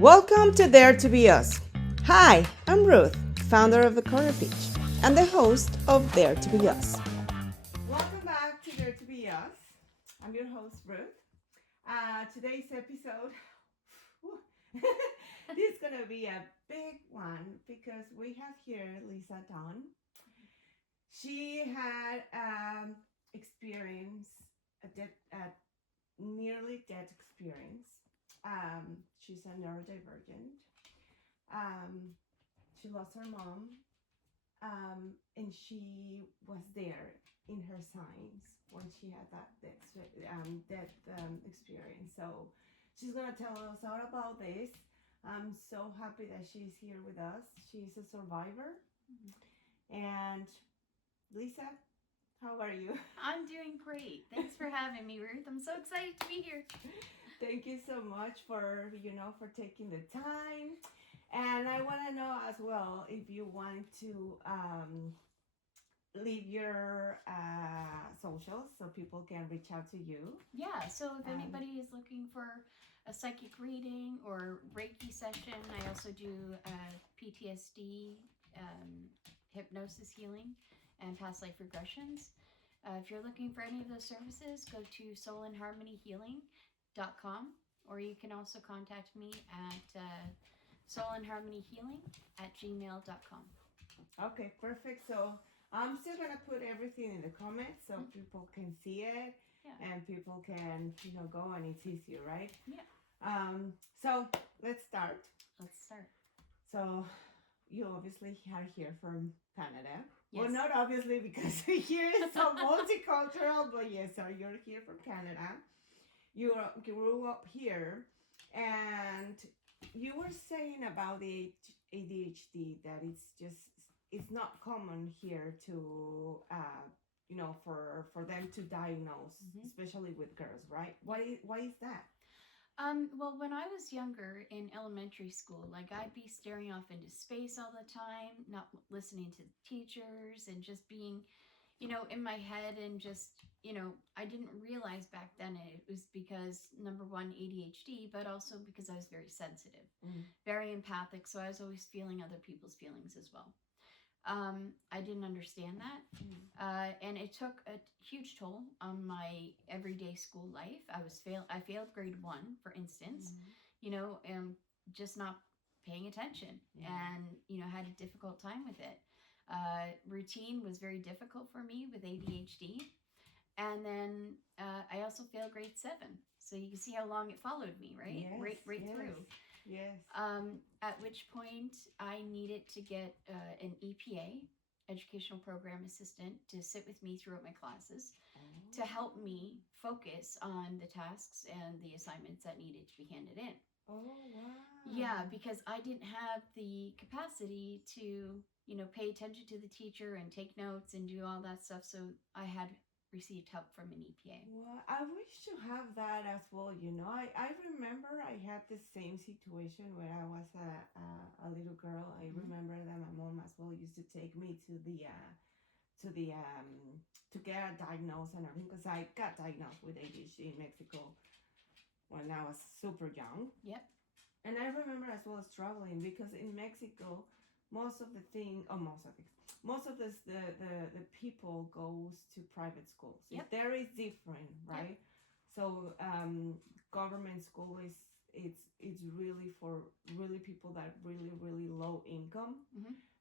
Welcome to Dare to Be Us. Hi, I'm Ruth, founder of The Corner Peach and the host of Dare to Be Us. Welcome back to Dare to Be Us. I'm your host, Ruth. Today's episode, this is going to be a big one because we have here Lisa Dunn. She had experienced a nearly death experience. She's a neurodivergent. She lost her mom, and she was there in her signs when she had that experience. So she's gonna tell us all about this. I'm so happy that she's here with us. She's a survivor. And Lisa, how are you? I'm doing great. Thanks for having me, Ruth. I'm so excited to be here. Thank you so much for taking the time. And I want to know as well if you want to leave your socials so people can reach out to you. Yeah, so if anybody is looking for a psychic reading or Reiki session, I also do PTSD, hypnosis healing, and past life regressions. If you're looking for any of those services, go to soulandharmonyhealing.com, or you can also contact me at soulandharmonyhealing@gmail.com. Okay, perfect. So I'm still gonna put everything in the comments so people can see it and people can go and it's easier, right? Yeah. So let's start. Let's start. So you obviously are here from Canada. Yes. Well, not obviously because here is so multicultural, but yes, so you're here from Canada. You grew up here, and you were saying about the ADHD that it's not common here to for them to diagnose, especially with girls, right? Why is that? Well, when I was younger in elementary school, like I'd be staring off into space all the time, not listening to the teachers, and just being, in my head, and just, I didn't realize back then it was because, number one, ADHD, but also because I was very sensitive, very empathic. So I was always feeling other people's feelings as well. I didn't understand that. And it took a huge toll on my everyday school life. I failed grade 1, for instance, just not paying attention, and, had a difficult time with it. Routine was very difficult for me with ADHD. And then I also failed grade 7. So you can see how long it followed me, right? Yes, right yes, through. Yes. At which point I needed to get an EPA, Educational Program Assistant, to sit with me throughout my classes to help me focus on the tasks and the assignments that needed to be handed in. Oh, wow. Yeah, because I didn't have the capacity to, pay attention to the teacher and take notes and do all that stuff. So I had received help from an EPA. Well, I wish to have that as well. I remember I had the same situation when I was a little girl. I remember that my mom as well used to take me to get a diagnosis and everything, because I got diagnosed with ADHD in Mexico when I was super young. Yep. And I remember as well struggling because in Mexico, most of the people goes to private schools. Yep. There is different, right? Yep. So government school it's really for really people that really really low income,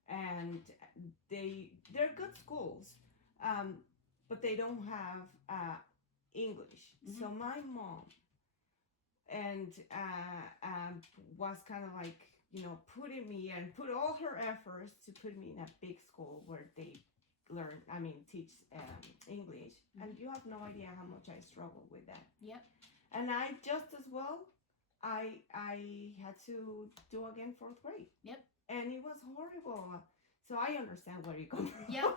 and they're good schools, but they don't have English. So my mom and was kind of like putting me and put all her efforts to put me in a big school where they teach English. And you have no idea how much I struggled with that. Yep. And I just as well I had to do again 4th grade. Yep. And it was horrible. So I understand where you come from. Yeah,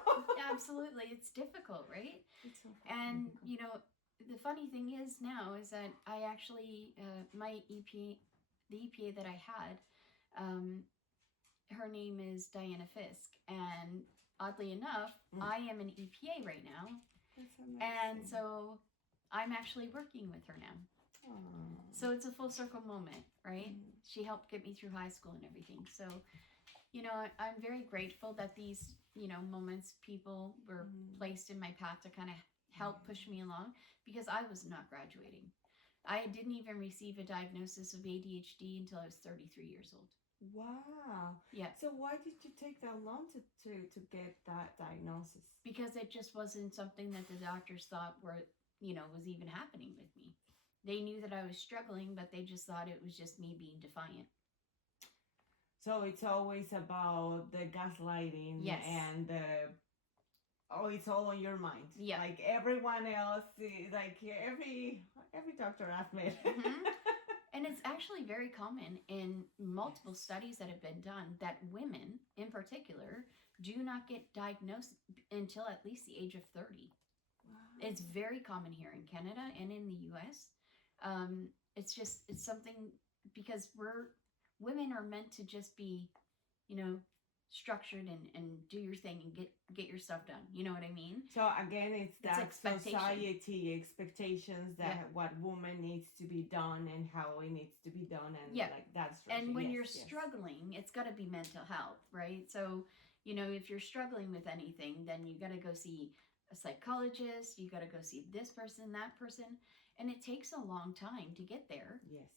absolutely. It's difficult, right? It's so and difficult. The funny thing is now is that I actually my EPA, the EPA that I had, her name is Diana Fisk, and oddly enough, I am an EPA right now. That's amazing. And so I'm actually working with her now. Aww. So it's a full circle moment, right? Mm-hmm. She helped get me through high school and everything. So, I'm very grateful that these, moments, people were placed in my path to kind of help push me along, because I was not graduating. I didn't even receive a diagnosis of ADHD until I was 33 years old. Wow. Yeah. So why did you take that long to get that diagnosis? Because it just wasn't something that the doctors thought was even happening with me. They knew that I was struggling, but they just thought it was just me being defiant. So it's always about the gaslighting. Yes. And it's all on your mind. Yeah. Like everyone else, like every doctor I've met. Mm-hmm. And it's actually very common in multiple studies that have been done that women, in particular, do not get diagnosed until at least the age of 30. Wow. It's very common here in Canada and in the US. It's something, because women are meant to just be, structured and do your thing and get your stuff done. You know what I mean? So again, it's that society expectations that what woman needs to be done and how it needs to be done, and like that structure. And when you're struggling, it's got to be mental health, right? So, if you're struggling with anything, then you got to go see a psychologist, you got to go see this person, that person, and it takes a long time to get there. Yes.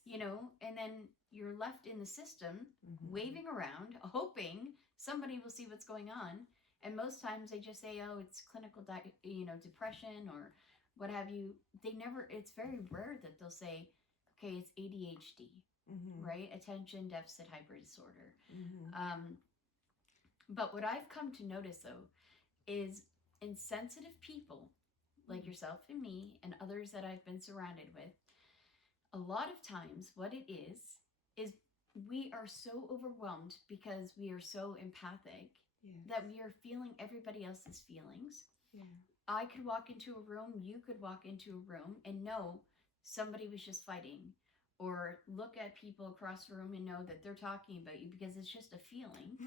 And then you're left in the system, waving around, hoping somebody will see what's going on. And most times they just say, oh, it's clinical, depression or what have you. It's very rare that they'll say, okay, it's ADHD, right? Attention deficit hyper disorder. But what I've come to notice, though, is insensitive people like yourself and me and others that I've been surrounded with, a lot of times what it is we are so overwhelmed because we are so empathic that we are feeling everybody else's feelings. Yeah. I could walk into a room, you could walk into a room and know somebody was just fighting, or look at people across the room and know that they're talking about you because it's just a feeling.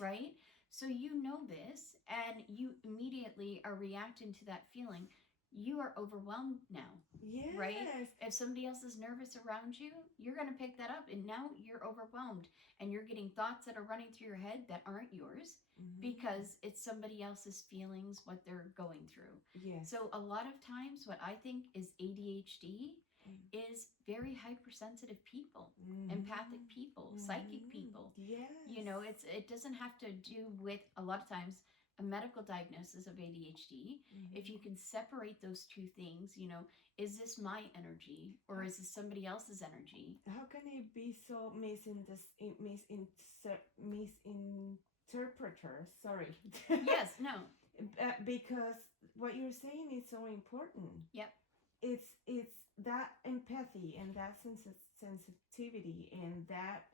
Right? So you know this, and you immediately are reacting to that feeling. You are overwhelmed now. Yes. Right? If somebody else is nervous around you, you're going to pick that up, and now you're overwhelmed, and you're getting thoughts that are running through your head that aren't yours because it's somebody else's feelings, what they're going through. Yes. So a lot of times what I think is ADHD is very hypersensitive people, empathic people, psychic people. Yes. It doesn't have to do with, a lot of times, a medical diagnosis of ADHD. If you can separate those two things, is this my energy or is this somebody else's energy? How can it be so misinterpreted? Sorry. Yes, no. Because what you're saying is so important. Yep. It's that empathy and that sensitivity and that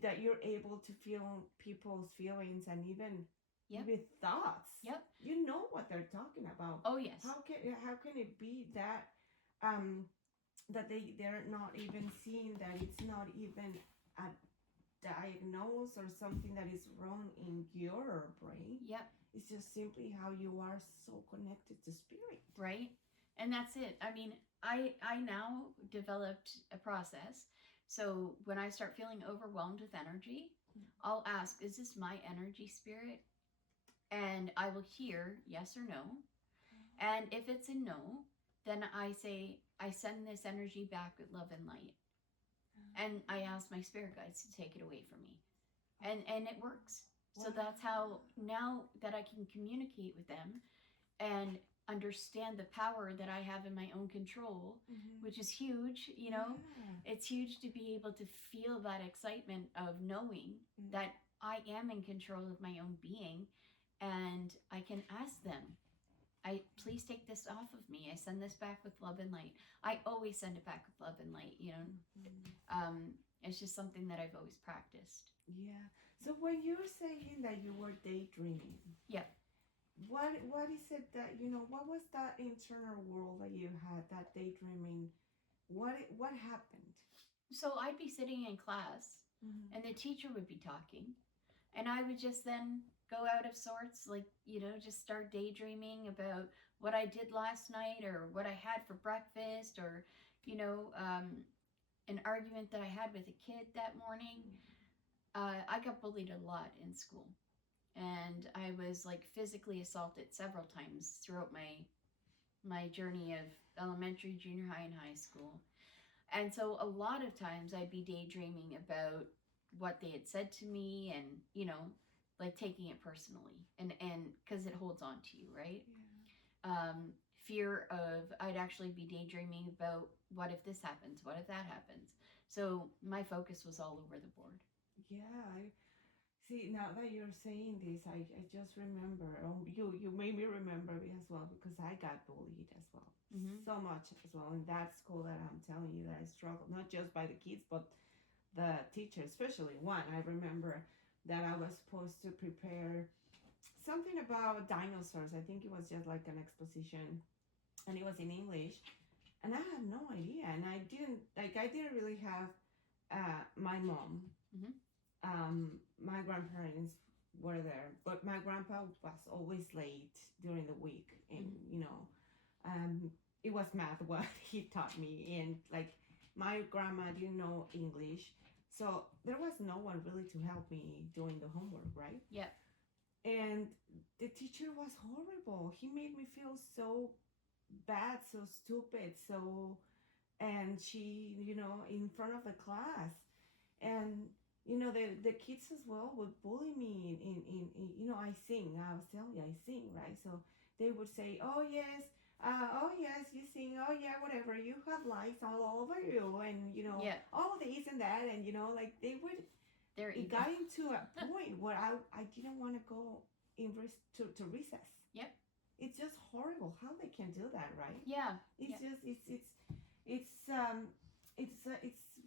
that you're able to feel people's feelings and even thoughts. Yep. You know what they're talking about. Oh yes. How can it be that that they're not even seeing that it's not even a diagnosis or something that is wrong in your brain? Yep. It's just simply how you are so connected to spirit. Right. And that's it. I mean, I now developed a process. So when I start feeling overwhelmed with energy, I'll ask, is this my energy, spirit? And I will hear yes or no. And if it's a no, then I say, I send this energy back with love and light. And I ask my spirit guides to take it away from me. And it works. Wow. So that's how, now that I can communicate with them and understand the power that I have in my own control, which is huge, it's huge to be able to feel that excitement of knowing that I am in control of my own being, and I can ask them, please take this off of me. I send this back with love and light. I always send it back with love and light, It's just something that I've always practiced. Yeah. So when you're saying that you were daydreaming, what is it that, what was that internal world that you had, that daydreaming? What happened? So I'd be sitting in class and the teacher would be talking, and I would just then go out of sorts, like, just start daydreaming about what I did last night or what I had for breakfast, or, an argument that I had with a kid that morning. I got bullied a lot in school, and I was like physically assaulted several times throughout my journey of elementary, junior high, and high school. And so a lot of times I'd be daydreaming about what they had said to me, and like taking it personally, and because it holds on to you, right? Yeah. Fear of, I'd actually be daydreaming about, what if this happens, what if that happens. So my focus was all over the board. Yeah, I see. Now that you're saying this, I just remember. You made me remember as well, because I got bullied as well, so much as well in that school that I'm telling you that I struggled, not just by the kids but the teacher, especially one. I remember that I was supposed to prepare something about dinosaurs. I think it was just like an exposition, and it was in English, and I had no idea, and I didn't really have my mom. My grandparents were there, but my grandpa was always late during the week, and it was math what he taught me, and like my grandma didn't know English, so there was no one really to help me doing the homework, right? Yeah. And the teacher was horrible. He made me feel so bad, so stupid, so, and she, in front of the class, and the kids as well would bully me in I sing. I was telling you, I sing, right? So they would say, oh yes, you sing, oh yeah, whatever, you have lights all over you, and all this and that, and like they would. It got into a point where I didn't want to go to recess. Yep. It's just horrible how they can do that, right? Yeah. It's just it's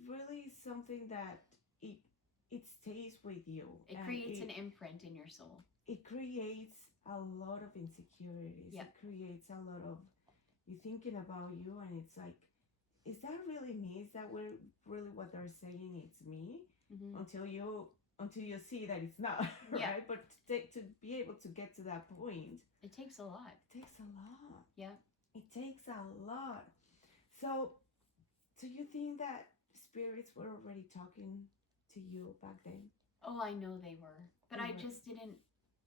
really something that it stays with you. It creates an imprint in your soul. It creates a lot of insecurities. Yep. It creates a lot of you thinking about you, and it's like, is that really me? Is that really what they're saying? It's me. Until you see that it's not, yeah. Right? But to be able to get to that point, it takes a lot. It takes a lot. Yeah. It takes a lot. So you think that spirits were already talking to you back then? Oh, I know they were, but I just didn't.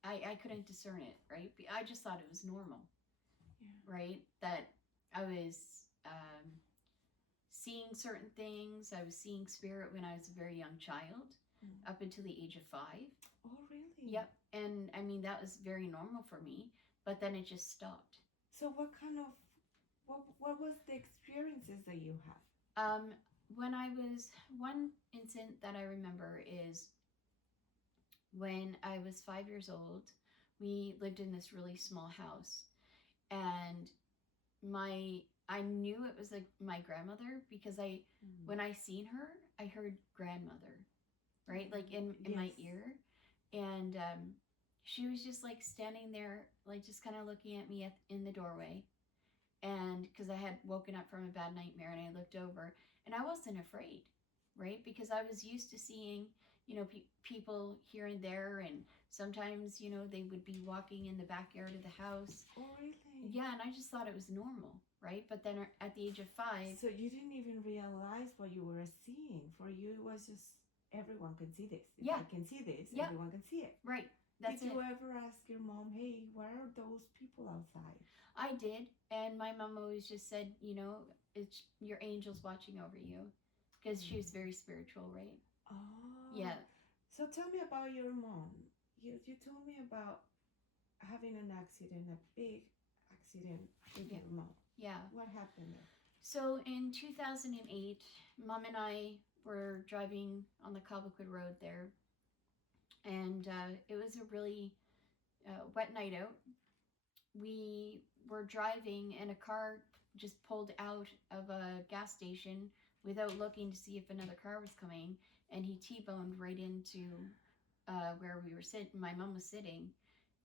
I couldn't discern it, right? I just thought it was normal, right? That I was seeing certain things. I was seeing spirit when I was a very young child, up until the age of 5. Oh, really? Yep. And I mean, that was very normal for me, but then it just stopped. So what was the experiences that you have? One incident that I remember is when I was 5 years old. We lived in this really small house, and I knew it was like my grandmother, because when I seen her, I heard grandmother, right? Like in my ear. And she was just like standing there, like just kind of looking at me in the doorway. And because I had woken up from a bad nightmare, and I looked over, and I wasn't afraid, right? Because I was used to seeing, people here and there, and sometimes, they would be walking in the backyard of the house. Oh, really? Yeah, and I just thought it was normal, right? But then at the age of 5... So you didn't even realize what you were seeing. For you, it was just, everyone can see this. If I can see this, everyone can see it. Right. That's Did you ever ask your mom, hey, where are those people outside? I did, and my mom always just said, it's your angels watching over you, because she was very spiritual, right? Oh. Yeah. So tell me about your mom. You told me about having an accident, a big accident with your mom. Yeah. What happened there? So in 2008, Mom and I were driving on the Cobblewood Road there, and it was a really wet night out. We were driving, and a car just pulled out of a gas station without looking to see if another car was coming, and he T-boned right into where we were sitting. My mom was sitting,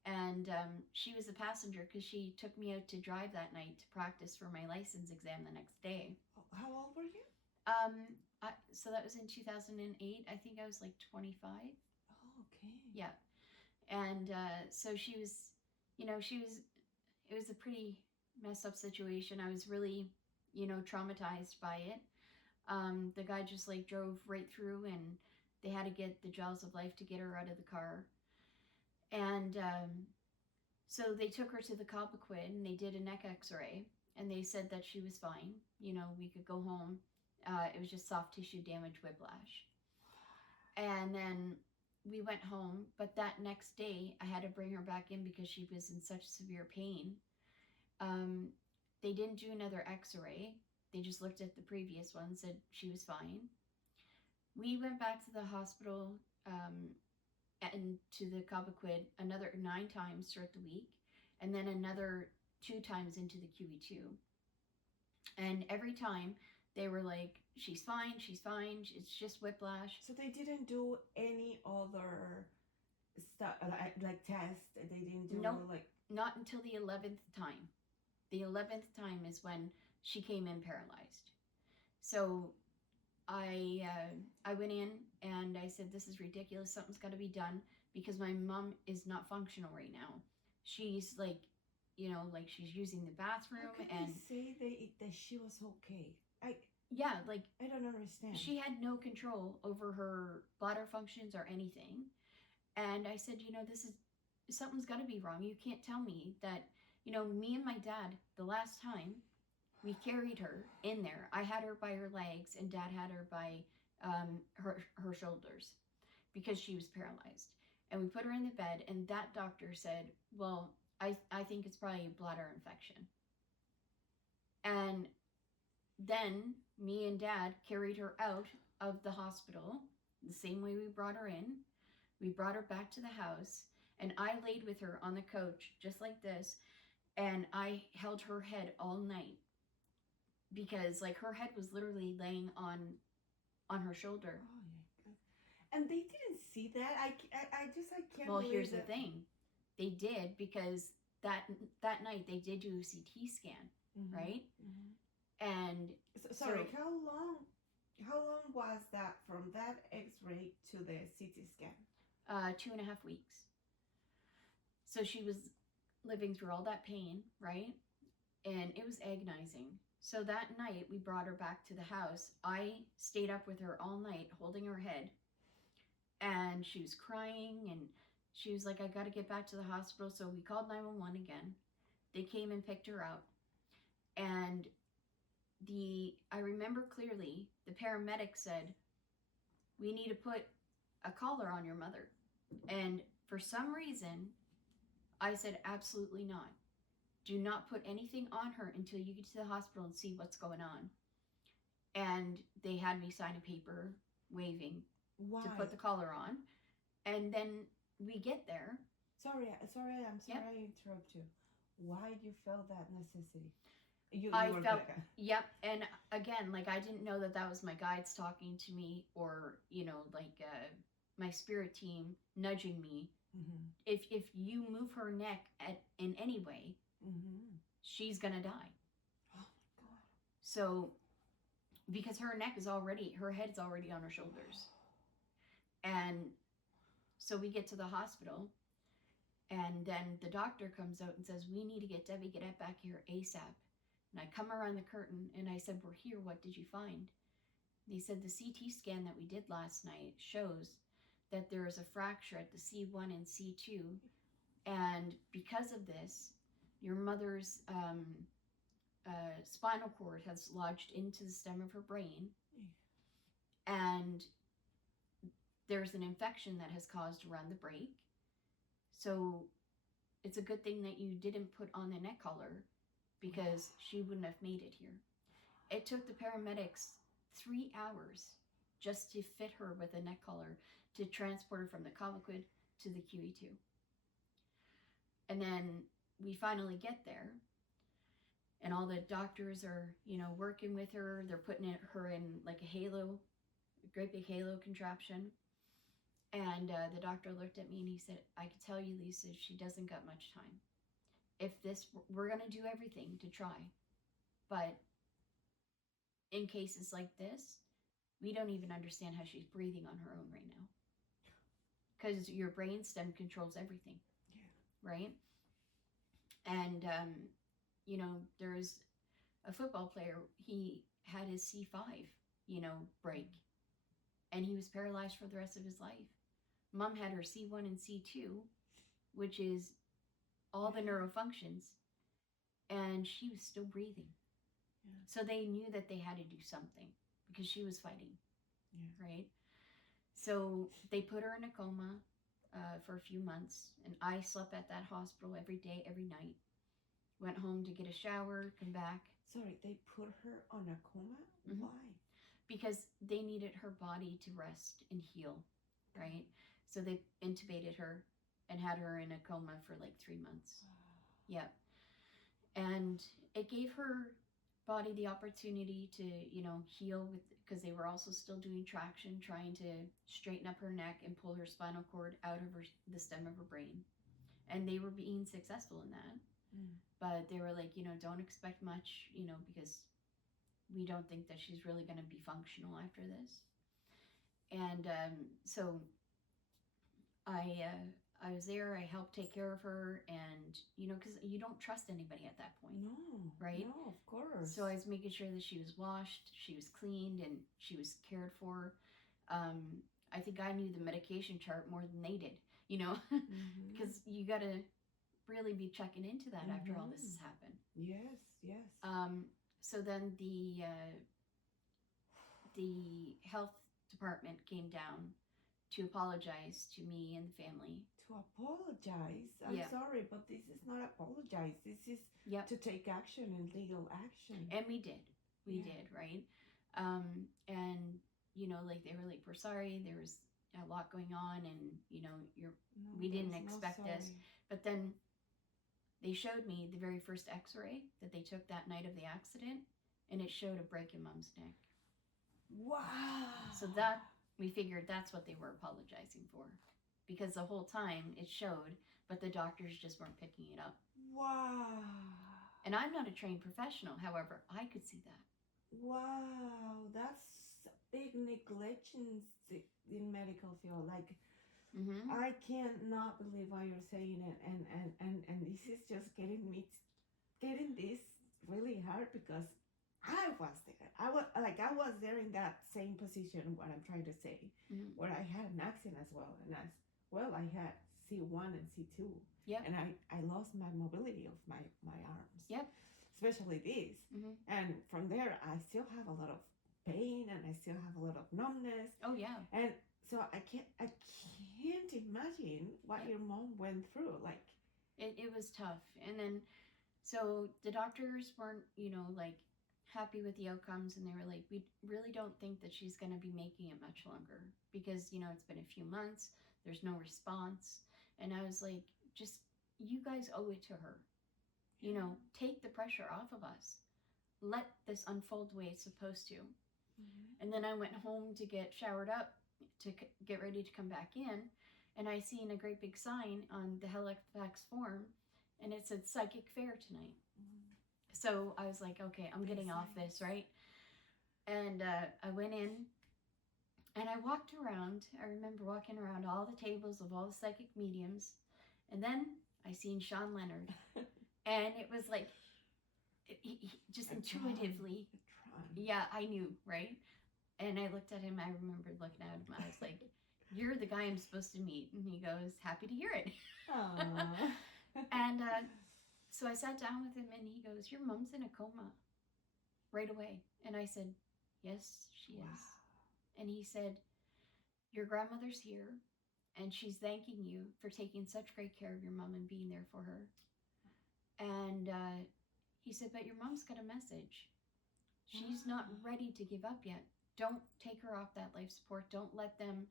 and she was a passenger, because she took me out to drive that night to practice for my license exam the next day. How old were you? So that was in 2008. I think I was like 25. Oh, okay. Yeah. And so she was, it was a pretty messed up situation. I was really traumatized by it. The guy just like drove right through, and they had to get the jaws of life to get her out of the car. And so they took her to the Cobequid, and they did a neck x-ray, and they said that she was fine. We could go home. It was just soft tissue damage, whiplash. And then we went home, but that next day I had to bring her back in because she was in such severe pain. They didn't do another x-ray. They just looked at the previous one, said she was fine. We went back to the hospital and to the Cobequid another 9 times throughout the week, and then another 2 times into the QE2. And every time they were like, she's fine, it's just whiplash. So they didn't do any other stuff, like tests? They didn't do like... Not until the 11th time. The 11th time is when she came in paralyzed. So I went in and I said, this is ridiculous. Something's got to be done because my mom is not functional right now. She's like, like she's using the bathroom. How could and they say that she was okay? I don't understand. She had no control over her bladder functions or anything. And I said, something's got to be wrong. You can't tell me that, me and my dad, the last time, we carried her in there. I had her by her legs, and Dad had her by her shoulders because she was paralyzed. And we put her in the bed, and that doctor said, well, I think it's probably a bladder infection. And then me and Dad carried her out of the hospital the same way we brought her in. We brought her back to the house, and I laid with her on the couch just like this, and I held her head all night because like her head was literally laying on her shoulder. Oh my God. And they didn't see that? I can't Well, believe here's that. the thing. They did because that night they did do a CT scan, right? And sorry, how long was that from that x-ray to the CT scan? 2.5 weeks. So she was living through all that pain, right? And it was agonizing. So that night we brought her back to the house. I stayed up with her all night holding her head, and she was crying, and she was like, I got to get back to the hospital. So we called 911 again. They came and picked her up, and I remember clearly the paramedic said, we need to put a collar on your mother. And for some reason, I said, absolutely not. Do not put anything on her until you get to the hospital and see what's going on. And they had me sign a paper waiving to put the collar on. And then we get there. I'm sorry I interrupt you. Why do you feel that necessity? Yep. And again, like I didn't know that was my guides talking to me, or, my spirit team nudging me. If you move her neck in any way, she's gonna die. Oh my God. So, because her head's already on her shoulders. And so we get to the hospital, and then the doctor comes out and says, we need to get Debbie, get back here ASAP. And I come around the curtain and I said, we're here, what did you find? And he said, the CT scan that we did last night shows that there is a fracture at the C1 and C2. And because of this, your mother's spinal cord has lodged into the stem of her brain. And there's an infection that has caused around the break. So it's a good thing that you didn't put on the neck collar, because she wouldn't have made it here. It took the paramedics 3 hours just to fit her with a neck collar to transport her from the Cobequid to the QE2. And then we finally get there, and all the doctors are, working with her. They're putting her in like a great big halo contraption. And the doctor looked at me and he said, I can tell you, Lisa, she doesn't got much time. We're going to do everything to try. But in cases like this, we don't even understand how she's breathing on her own right now. Because your brainstem controls everything. Yeah. Right? And, there's a football player, he had his C5, break, and he was paralyzed for the rest of his life. Mom had her C1 and C2, which is all the neurofunctions, and she was still breathing. Yeah. So they knew that they had to do something because she was fighting, right? So they put her in a coma for a few months, and I slept at that hospital every day, every night. Went home to get a shower, come back. Sorry, they put her on a coma? Mm-hmm. Why? Because they needed her body to rest and heal, right? So they intubated her and had her in a coma for like 3 months. Wow. Yep. And it gave her body the opportunity to, heal because they were also still doing traction, trying to straighten up her neck and pull her spinal cord out of the stem of her brain. And they were being successful in that. Mm. But they were like, don't expect much, because we don't think that she's really going to be functional after this. And so I was there. I helped take care of her, and because you don't trust anybody at that point. No, right? No, of course. So I was making sure that she was washed, she was cleaned, and she was cared for. I think I knew the medication chart more than they did, because you got to really be checking into that after all this has happened. Yes. So then the health department came down to apologize to me and the family. To apologize? I'm sorry, but this is not apologize. This is to take action and legal action. And we did. We did, right? And, like they were like, we're sorry. There was a lot going on, and, we didn't expect this. But then they showed me the very first x-ray that they took that night of the accident, and it showed a break in Mom's neck. Wow. So that, we figured that's what they were apologizing for. Because the whole time it showed, but the doctors just weren't picking it up. Wow. And I'm not a trained professional, however, I could see that. Wow, that's big negligence in medical field. Like, I cannot believe why you're saying it, and this is just getting this really hard because I was there. I was there in that same position. What I'm trying to say, where I had an accident as well, and as well I had C1 and C2. Yep. And I lost my mobility of my arms. Yep. Especially this. And from there, I still have a lot of pain, and I still have a lot of numbness. Oh yeah. And so I can't imagine what your mom went through. Like, it was tough. And then, so the doctors weren't, happy with the outcomes, and they were like, we really don't think that she's going to be making it much longer because, it's been a few months. There's no response. And I was like, just, you guys owe it to her. Take the pressure off of us. Let this unfold the way it's supposed to. And then I went home to get showered up to get ready to come back in. And I seen a great big sign on the Halifax form, and it said psychic fair tonight. So I was like, okay, I'm getting off this, right? And I went in, and I walked around. I remember walking around all the tables of all the psychic mediums. And then I seen Shawn Leonard. And it was like, he just intuitively. Yeah, I knew, right? And I looked at him. I remember looking at him. I was like, you're the guy I'm supposed to meet. And he goes, happy to hear it. And so I sat down with him, and he goes, your mom's in a coma right away. And I said, yes, she is. And he said, your grandmother's here, and she's thanking you for taking such great care of your mom and being there for her. And he said, but your mom's got a message. She's not ready to give up yet. Don't take her off that life support. Don't let them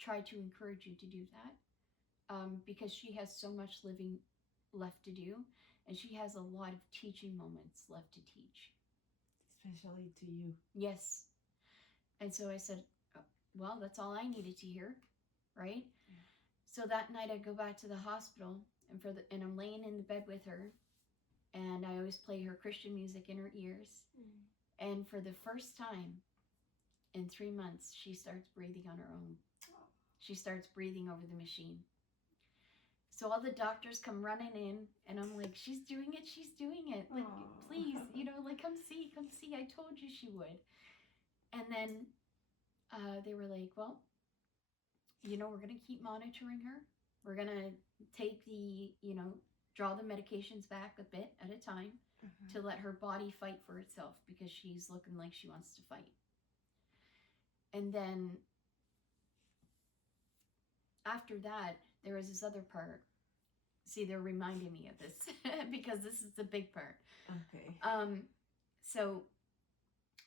try to encourage you to do that, because she has so much living left to do, and she has a lot of teaching moments left to teach. Especially to you. Yes. And so I said, well, that's all I needed to hear, right? Yeah. So that night I go back to the hospital, and I'm laying in the bed with her, and I always play her Christian music in her ears. And for the first time in 3 months, she starts breathing on her own. She starts breathing over the machine. So all the doctors come running in, and I'm like, she's doing it. Like, Aww. please, like, come see. I told you she would. And then they were like, well, we're going to keep monitoring her. We're going to take draw the medications back a bit at a time to let her body fight for itself, because she's looking like she wants to fight. And then after that, there was this other part. See, they're reminding me of this because this is the big part. Okay. So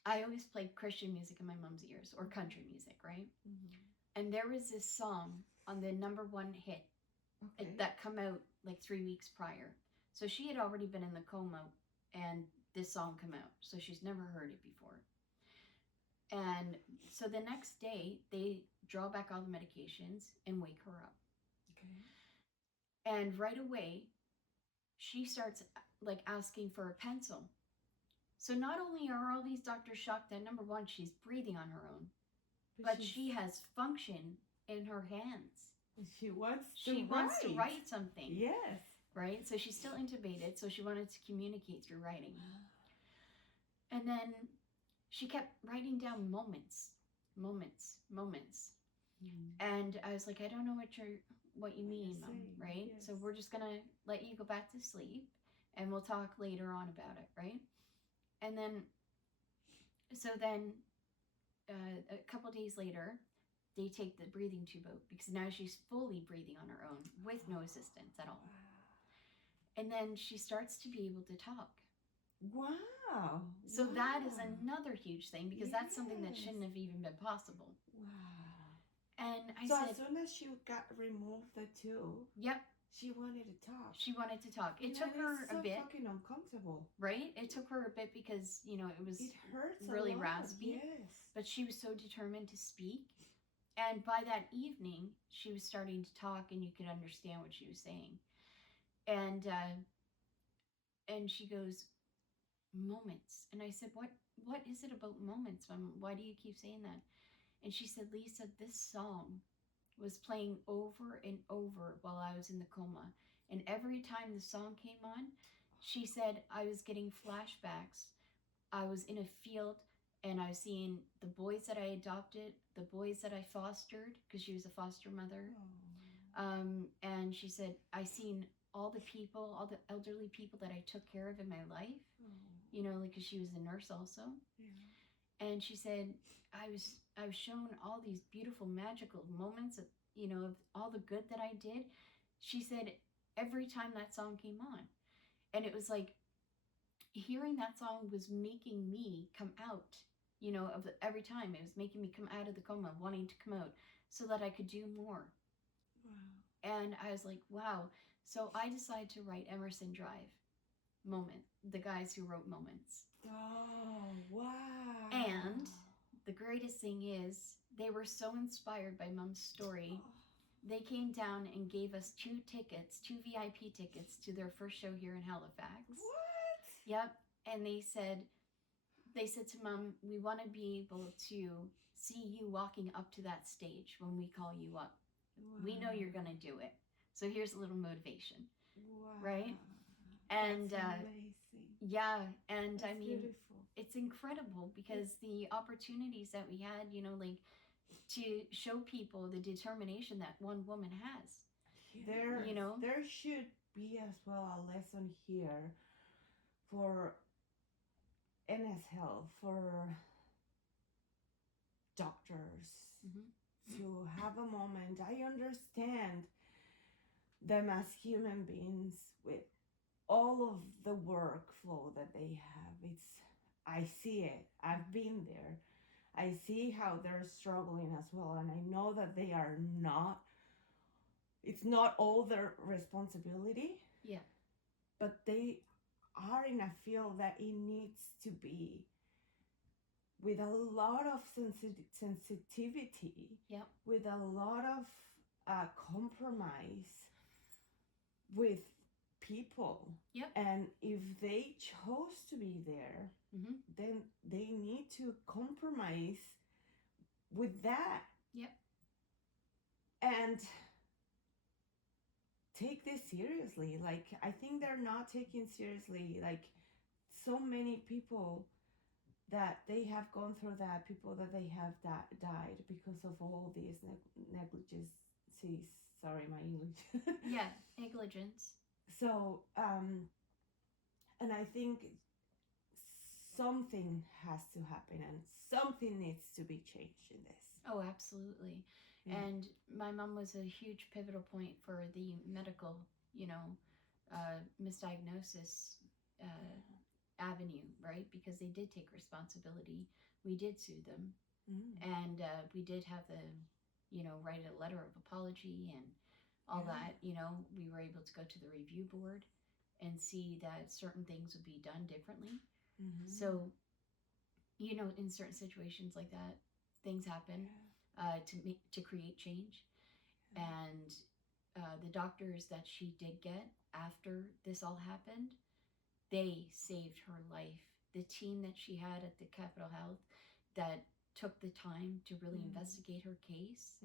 I always played Christian music in my mom's ears, or country music, right? And there was this song on the #1 hit that come out like 3 weeks prior. So she had already been in the coma, and this song come out. So she's never heard it before. And so the next day, they draw back all the medications and wake her up. Okay. And right away, she starts like asking for a pencil. So not only are all these doctors shocked that #1, she's breathing on her own, but she has function in her hands. She wants to write something. Yes. Right? So she's still intubated, so she wanted to communicate through writing. And then she kept writing down moments. And I was like, I don't know what you mean, Mom, right? Yes. So we're just gonna let you go back to sleep, and we'll talk later on about it, right? And then, a couple days later, they take the breathing tube out, because now she's fully breathing on her own with no assistance at all. Wow. And then she starts to be able to talk. Wow. So that is another huge thing, because that's something that shouldn't have even been possible. Wow. And I said, as soon as she got removed the tube, yep, she wanted to talk. It took her a bit. Fucking uncomfortable, right? It took her a bit, because it hurts really a lot. raspy. Yes. But she was so determined to speak, and by that evening, she was starting to talk, and you could understand what she was saying. And she goes, moments. And I said, what is it about moments, Mom? Why do you keep saying that? And she said, Lisa, this song was playing over and over while I was in the coma. And every time the song came on, she said, I was getting flashbacks. I was in a field, and I was seeing the boys that I adopted, the boys that I fostered, because she was a foster mother. And she said, I seen all the elderly people that I took care of in my life, because she was a nurse also. Yeah. And she said, I was shown all these beautiful, magical moments of all the good that I did. She said, every time that song came on, and it was like, hearing that song was making me come out, every time it was making me come out of the coma, wanting to come out so that I could do more. Wow. And I was like, wow. So I decided to write Emerson Drive, the guys who wrote Moments. Oh, wow. And the greatest thing is, they were so inspired by Mom's story. They came down and gave us 2 VIP tickets to their first show here in Halifax. What? Yep. And they said to Mom, we want to be able to see you walking up to that stage when we call you up. Wow. We know you're going to do it. So here's a little motivation. Wow. Right? And that's amazing. Yeah, and that's beautiful. It's incredible, because the opportunities that we had, to show people the determination that one woman has. There should be as well a lesson here for NS Health, for doctors, to have a moment. I understand them as human beings with all of the workflow that they have. I see it. I've been there. I see how they're struggling as well, and I know that they are not. It's not all their responsibility. Yeah. But they are in a field that it needs to be with a lot of sensitivity. Yeah. With a lot of compromise with people. Yep. And if they chose to be there, then they need to compromise with that. Yep. And take this seriously. Like, I think they're not taking seriously. Like, so many people that they have gone through that, people that they have died because of all these negligence. Sorry, my English. Yeah, negligence. So, and I think something has to happen and something needs to be changed in this. Oh, absolutely. Yeah. And my mom was a huge pivotal point for the medical, misdiagnosis avenue, right? Because they did take responsibility. We did sue them. And we did have the, write a letter of apology and all that. We were able to go to the review board and see that certain things would be done differently. So, in certain situations like that, things happen to create change. And the doctors that she did get after this all happened, they saved her life. The team that she had at the Capitol Health that took the time to really investigate her case.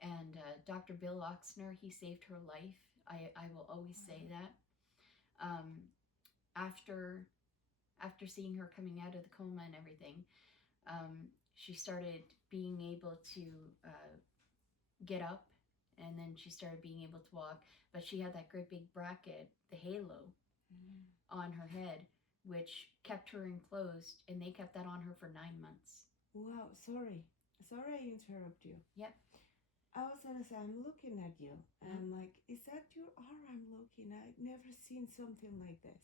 And Dr. Bill Oxner, he saved her life. I will always say that. After seeing her coming out of the coma and everything, she started being able to get up, and then she started being able to walk. But she had that great big bracket, the halo, on her head, which kept her enclosed, and they kept that on her for 9 months. Wow, sorry I interrupt you. Yep. I was gonna say, I'm looking at you, and I'm like, is that your arm I'm looking at? I've never seen something like this.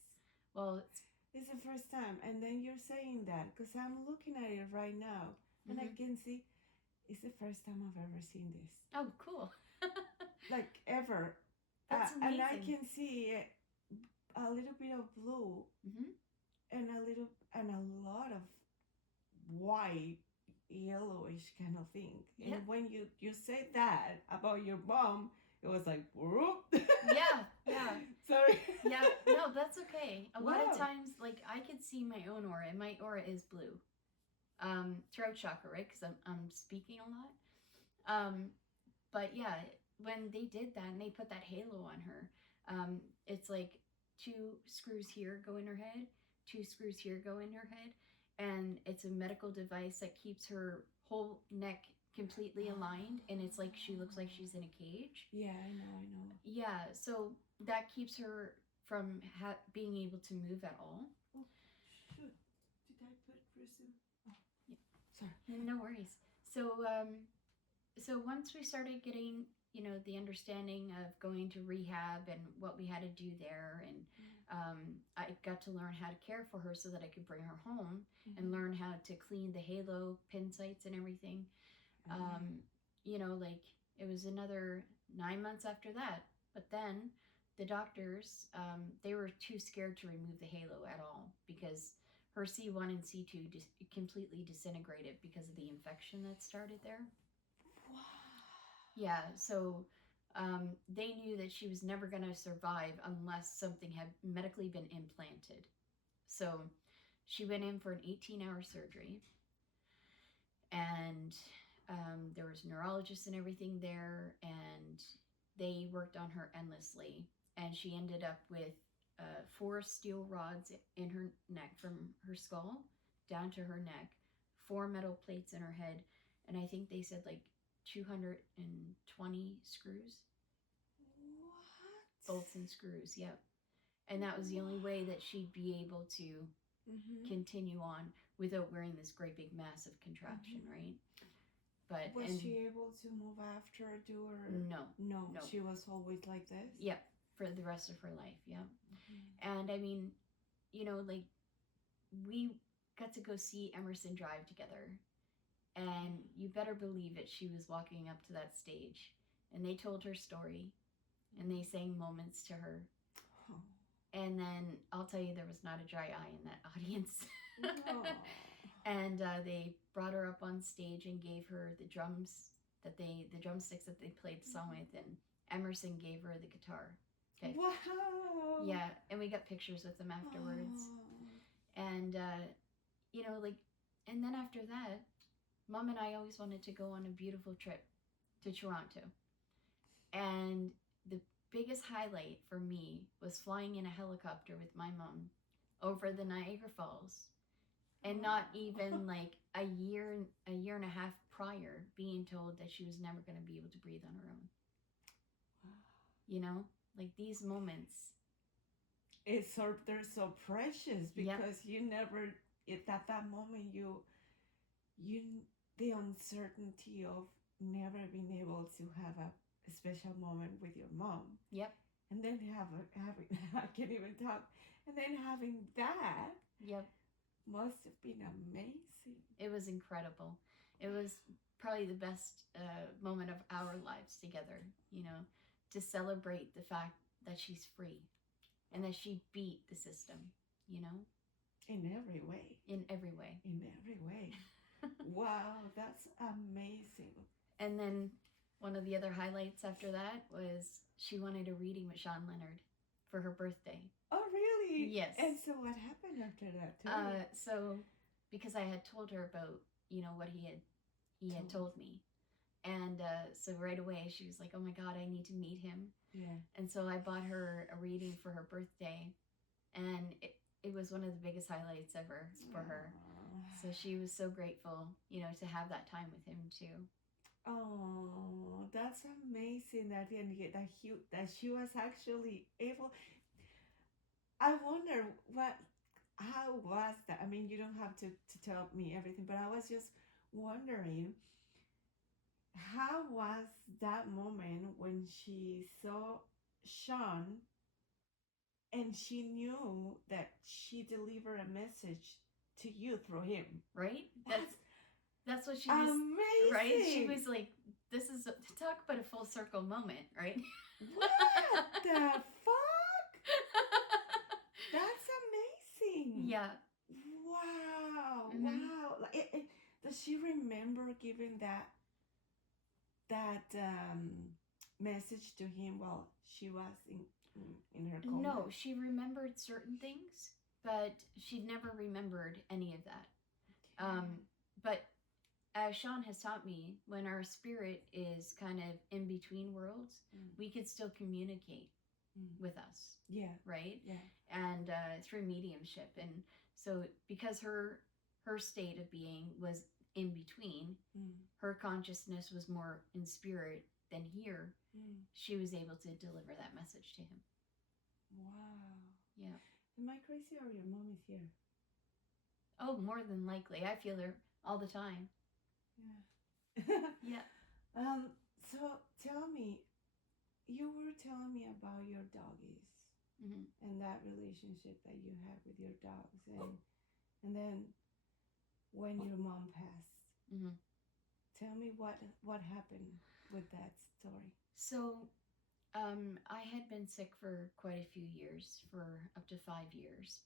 Well, it's the first time, and then you're saying that, because I'm looking at it right now, and I can see, it's the first time I've ever seen this. Oh, cool. Like, ever. That's amazing. And I can see a little bit of blue, and a lot of white, yellowish kind of thing. Yep. And when you said that about your mom, it was like, whoop. Yeah. Sorry. Yeah, no, that's okay. A lot of times, like, I could see my own aura, and my aura is blue. Throat chakra, right? Because I'm speaking a lot. But yeah, when they did that and they put that halo on her, it's like 2 screws here go in her head, 2 screws here go in her head, and it's a medical device that keeps her whole neck completely aligned, and it's like she looks like she's in a cage. Yeah, I know. Yeah, so that keeps her from being able to move at all. Oh, shoot. Did I put prison? Oh, yeah. Sorry. No worries. So once we started getting, the understanding of going to rehab and what we had to do there, and I got to learn how to care for her so that I could bring her home and learn how to clean the halo pin sites and everything. Like, it was another 9 months after that. But then the doctors, they were too scared to remove the halo at all, because her C1 and C2 completely disintegrated because of the infection that started there. Wow. Yeah, so they knew that she was never going to survive unless something had medically been implanted. So she went in for an 18-hour surgery, and there was neurologists and everything there, and they worked on her endlessly, and she ended up with 4 steel rods in her neck, from her skull down to her neck, 4 metal plates in her head, and I think they said like 220 screws. What? Bolts and screws, yep. And that was the only way that she'd be able to continue on without wearing this great big massive contraption, right? But was she able to move after, No, she was always like this? Yep, for the rest of her life, yeah. And I mean, like, we got to go see Emerson Drive together, and you better believe it, she was walking up to that stage, and they told her story, and they sang moments to her. And then I'll tell you, there was not a dry eye in that audience. And they brought her up on stage and gave her the drumsticks that they played the song with, and Emerson gave her the guitar. Okay. Wow. Yeah, and we got pictures with them afterwards. And and then after that, Mom and I always wanted to go on a beautiful trip to Toronto. And biggest highlight for me was flying in a helicopter with my mom over the Niagara Falls, and not even like a year and a half prior being told that she was never going to be able to breathe on her own. You know, like these moments. They're so precious because you never at that moment you the uncertainty of never being able to have a special moment with your mom. Yep. And then having I can't even talk. And then having that. Yep. Must have been amazing. It was incredible. It was probably the best moment of our lives together, you know, to celebrate the fact that she's free and that she beat the system, you know? In every way. In every way. In every way. Wow, that's amazing. And then one of the other highlights after that was she wanted a reading with Shawn Leonard for her birthday. Oh, really? Yes. And so what happened after that? So because I had told her about, you know, what he had told me. And so right away she was like, oh my God, I need to meet him. Yeah. And so I bought her a reading for her birthday. And it was one of the biggest highlights ever for her. So she was so grateful, you know, to have that time with him too. Oh, that's amazing that she was actually able. I wonder how was that? I mean, you don't have to tell me everything, but I was just wondering, how was that moment when she saw Shawn and she knew that she delivered a message to you through him? Right? That's what she was. Amazing. Right? She was like, this is talk about a full circle moment, right? What the fuck? That's amazing. Yeah. Wow. Mm-hmm. Wow. Does she remember giving that message to him while she was in her coma? No, she remembered certain things, but she never remembered any of that. Okay. But as Shawn has taught me, when our spirit is kind of in between worlds, we could still communicate with us. Yeah. Right? Yeah. And through mediumship. And so because her state of being was in between, her consciousness was more in spirit than here, she was able to deliver that message to him. Wow. Yeah. Am I crazy or your mom is here? Oh, more than likely. I feel her all the time. Yeah. Yeah. So tell me, you were telling me about your doggies and that relationship that you have with your dogs, and then when your mom passed, tell me what happened with that story. So, I had been sick for quite a few years, for up to 5 years,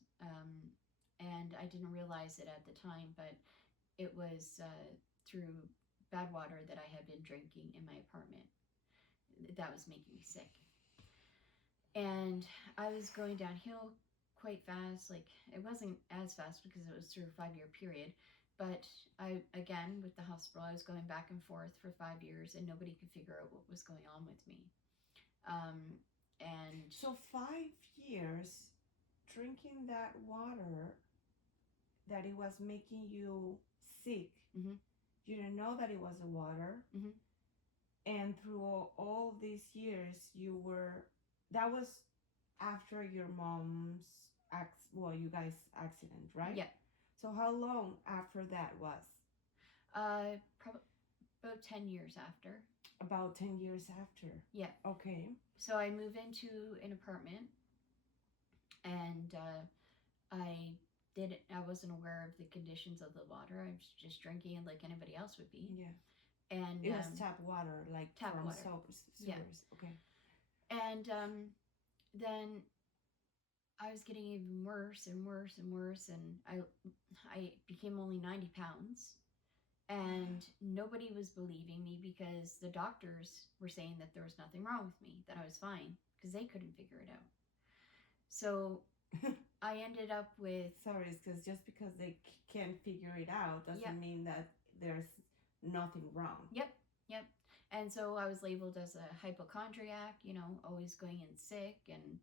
and I didn't realize it at the time, but it was through bad water that I had been drinking in my apartment that was making me sick. And I was going downhill quite fast. Like, it wasn't as fast because it was through a 5-year period, but again, with the hospital, I was going back and forth for 5 years and nobody could figure out what was going on with me. And so 5 years drinking that water, that it was making you sick. You didn't know that it was the water. And through all these years, that was after your mom's you guys' accident, right? Yeah. So how long after that was? Probably about 10 years after. About 10 years after. Yeah. Okay. So I moved into an apartment, and I wasn't aware of the conditions of the water. I was just drinking it like anybody else would be. Yeah. And it was tap water, like tap from water. Sewers. Yeah. Okay. And then I was getting even worse and worse and worse, and I became only 90 pounds. And nobody was believing me because the doctors were saying that there was nothing wrong with me, that I was fine, because they couldn't figure it out. So I ended up with... Sorry, because just because they can't figure it out doesn't mean that there's nothing wrong. Yep. And so I was labeled as a hypochondriac, always going in sick and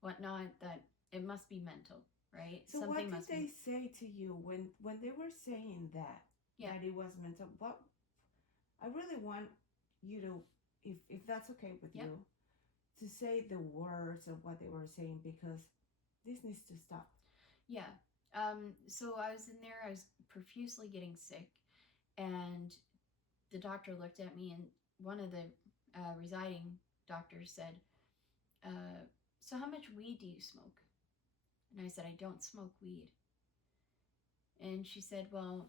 whatnot, that it must be mental, right? So Something what did must they be. say to you when they were saying that Yeah. that it was mental? What I really want you to, if that's okay with Yep. you, to say the words of what they were saying, because this needs to stop. Yeah. So I was in there, I was profusely getting sick, and the doctor looked at me, and one of the residing doctors said, so how much weed do you smoke? And I said, I don't smoke weed. And she said, well,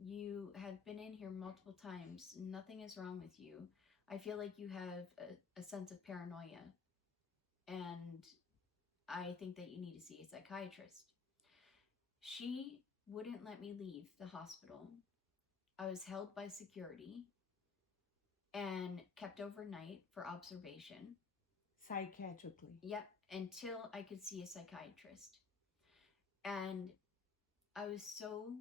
you have been in here multiple times. Nothing is wrong with you. I feel like you have a sense of paranoia. And I think that you need to see a psychiatrist. She wouldn't let me leave the hospital. I was held by security and kept overnight for observation. Psychiatrically. Yep, until I could see a psychiatrist. And I was so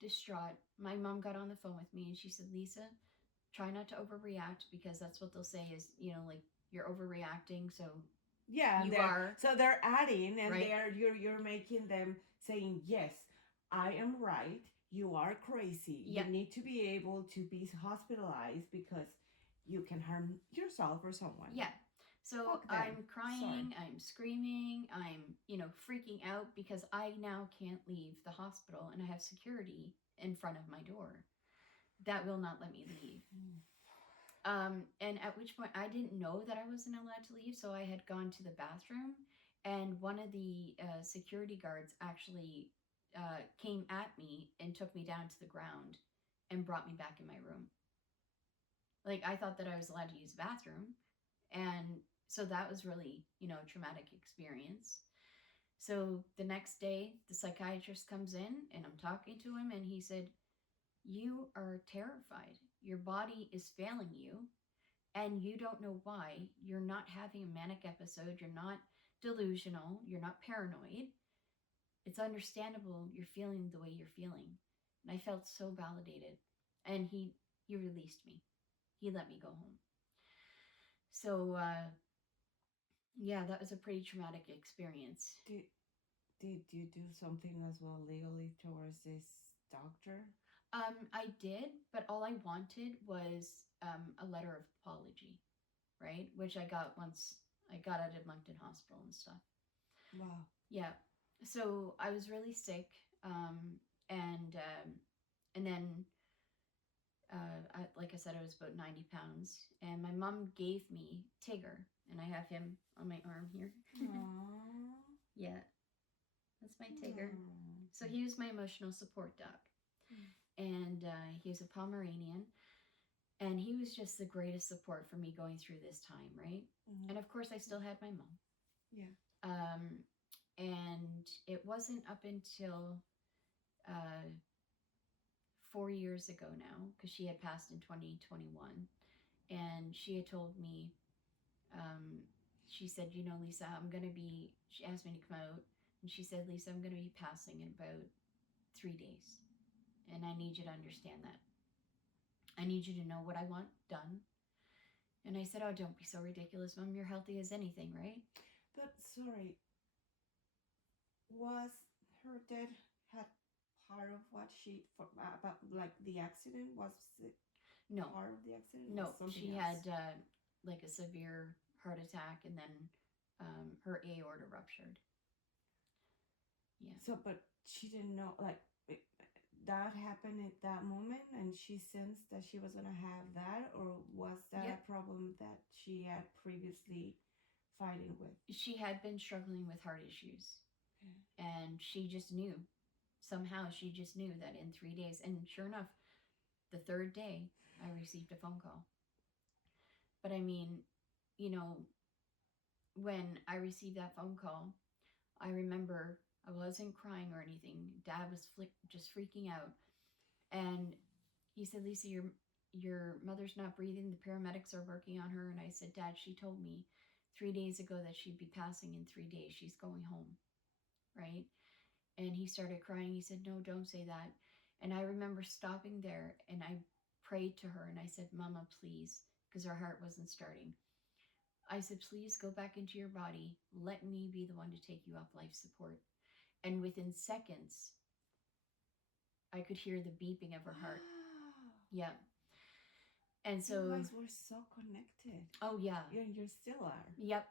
distraught. My mom got on the phone with me and she said, Lisa, try not to overreact, because that's what they'll say is, like, you're overreacting, so Yeah, you are. so they're adding, and right? you're making them saying, yes, I am right. You are crazy. Yep. You need to be able to be hospitalized because you can harm yourself or someone. Yeah. So I'm crying, I'm screaming, I'm, freaking out because I now can't leave the hospital and I have security in front of my door that will not let me leave. And at which point I didn't know that I wasn't allowed to leave, so I had gone to the bathroom, and one of the security guards actually came at me and took me down to the ground and brought me back in my room. Like, I thought that I was allowed to use the bathroom, and so that was really, a traumatic experience. So the next day, the psychiatrist comes in, and I'm talking to him, and he said, you are terrified. Your body is failing you, and you don't know why. You're not having a manic episode. You're not delusional. You're not paranoid. It's understandable you're feeling the way you're feeling. And I felt so validated. And he released me. He let me go home. So, yeah, that was a pretty traumatic experience. Did you do something as well legally towards this doctor? I did, but all I wanted was a letter of apology, right? Which I got once I got out of Moncton Hospital and stuff. Wow. Yeah. So I was really sick, and then, like I said, I was about 90 pounds, and my mom gave me Tigger, and I have him on my arm here. Yeah, that's my Tigger. So he was my emotional support dog, and he was a Pomeranian, and he was just the greatest support for me going through this time, right? Mm-hmm. And of course, I still had my mom. Yeah. And it wasn't up until 4 years ago now, because she had passed in 2021, and she had told me, she said, Lisa, she asked me to come out, and she said, Lisa, I'm going to be passing in about 3 days, and I need you to understand that. I need you to know what I want done. And I said, oh, don't be so ridiculous, Mom. You're healthy as anything, right? But sorry, was her dad had part of what she about, like, the accident? Was it no part of the accident? No, she had like a severe heart attack, and then her aorta ruptured. Yeah. So, but she didn't know, like, that happened at that moment, and she sensed that she was gonna have that, or was that a problem that she had previously fighting with? She had been struggling with heart issues, and she just knew. Somehow, she just knew that in 3 days, and sure enough, the third day, I received a phone call. But I mean, when I received that phone call, I remember I wasn't crying or anything. Dad was just freaking out, and he said, Lisa, your mother's not breathing. The paramedics are working on her. And I said, Dad, she told me 3 days ago that she'd be passing in 3 days. She's going home, right? And he started crying. He said, no, don't say that. And I remember stopping there, and I prayed to her and I said, Mama, please, because her heart wasn't starting. I said, please go back into your body. Let me be the one to take you off life support. And within seconds, I could hear the beeping of her heart. Yeah. And so you guys were so connected. Oh yeah. You still are. Yep.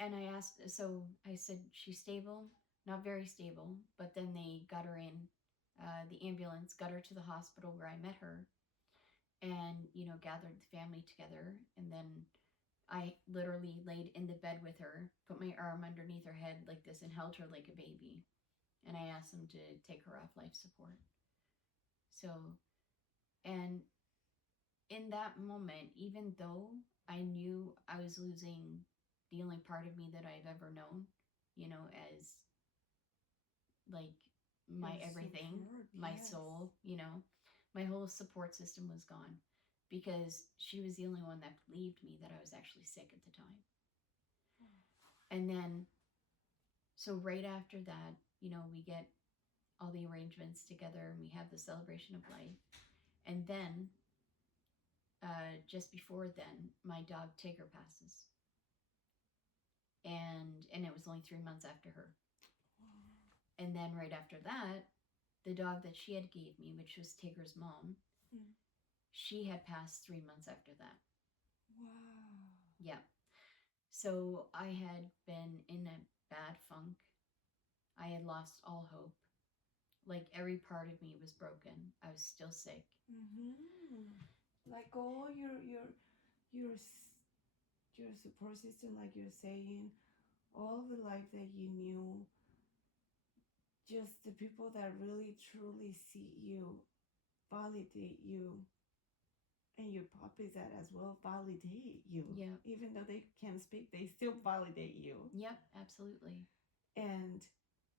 And I asked, so I said, she's stable, not very stable, but then they got her in, the ambulance got her to the hospital where I met her and, gathered the family together. And then I literally laid in the bed with her, put my arm underneath her head like this and held her like a baby. And I asked them to take her off life support. So, and in that moment, even though I knew I was losing the only part of me that I've ever known, as like my everything, my soul, my whole support system was gone because she was the only one that believed me that I was actually sick at the time. And then, so right after that, we get all the arrangements together and we have the celebration of life. And then, just before then, my dog Tigger passes. And it was only 3 months after her. And then right after that, the dog that she had gave me, which was Tigger's mom, she had passed 3 months after that. Wow. Yeah. So I had been in a bad funk. I had lost all hope. Like every part of me was broken. I was still sick. Like all your support system, like you're saying, all the life that you knew, just the people that really truly see you, validate you, and your puppies that as well validate you. Yeah. Even though they can't speak, they still validate you. Yep, absolutely. And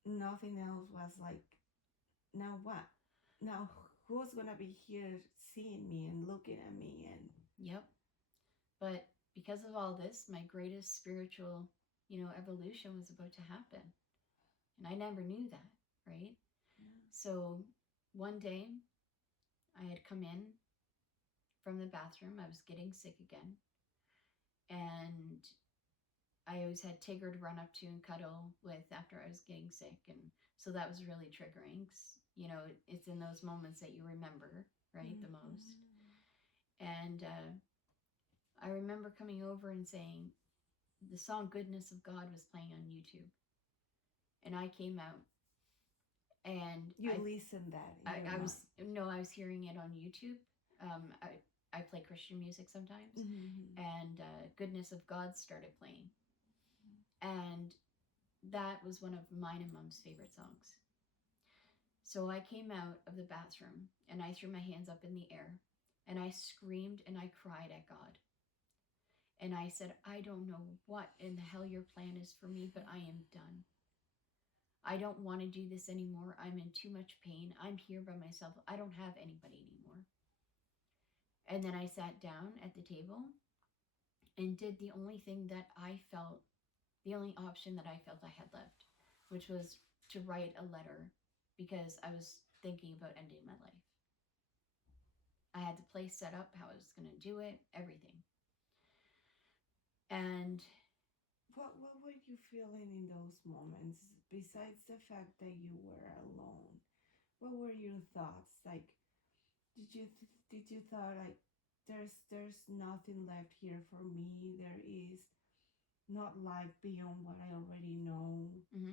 nothing else was like, now what? Now who's gonna be here seeing me and looking at me? And yep. But because of all this, my greatest spiritual, evolution was about to happen. And I never knew that, right? Yeah. So one day I had come in from the bathroom. I was getting sick again. And I always had Tigger to run up to and cuddle with after I was getting sick. And so that was really triggering. It's in those moments that you remember, right, the most. And I remember coming over and saying, the song Goodness of God was playing on YouTube. And I came out and you listened that. I was hearing it on YouTube. I play Christian music sometimes. And Goodness of God started playing. And that was one of mine and Mom's favorite songs. So I came out of the bathroom and I threw my hands up in the air and I screamed and I cried at God. And I said, I don't know what in the hell your plan is for me, but I am done. I don't want to do this anymore. I'm in too much pain. I'm here by myself. I don't have anybody anymore. And then I sat down at the table and did the only thing that I felt, the only option that I felt I had left, which was to write a letter because I was thinking about ending my life. I had the place set up, how I was going to do it, everything. And what were you feeling in those moments besides the fact that you were alone? What were your thoughts? Like, did you thought like there's nothing left here for me? There is not life beyond what I already know.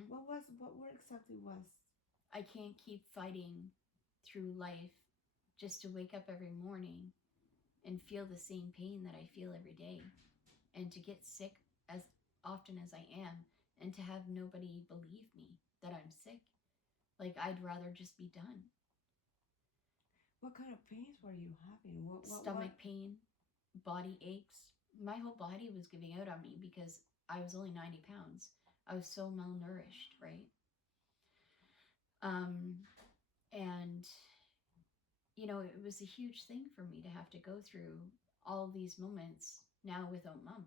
What exactly was? I can't keep fighting through life just to wake up every morning and feel the same pain that I feel every day, and to get sick as often as I am, and to have nobody believe me that I'm sick. Like, I'd rather just be done. What kind of pains were you having? Stomach pain, body aches. My whole body was giving out on me because I was only 90 pounds. I was so malnourished, right? And, it was a huge thing for me to have to go through all these moments now without Mom,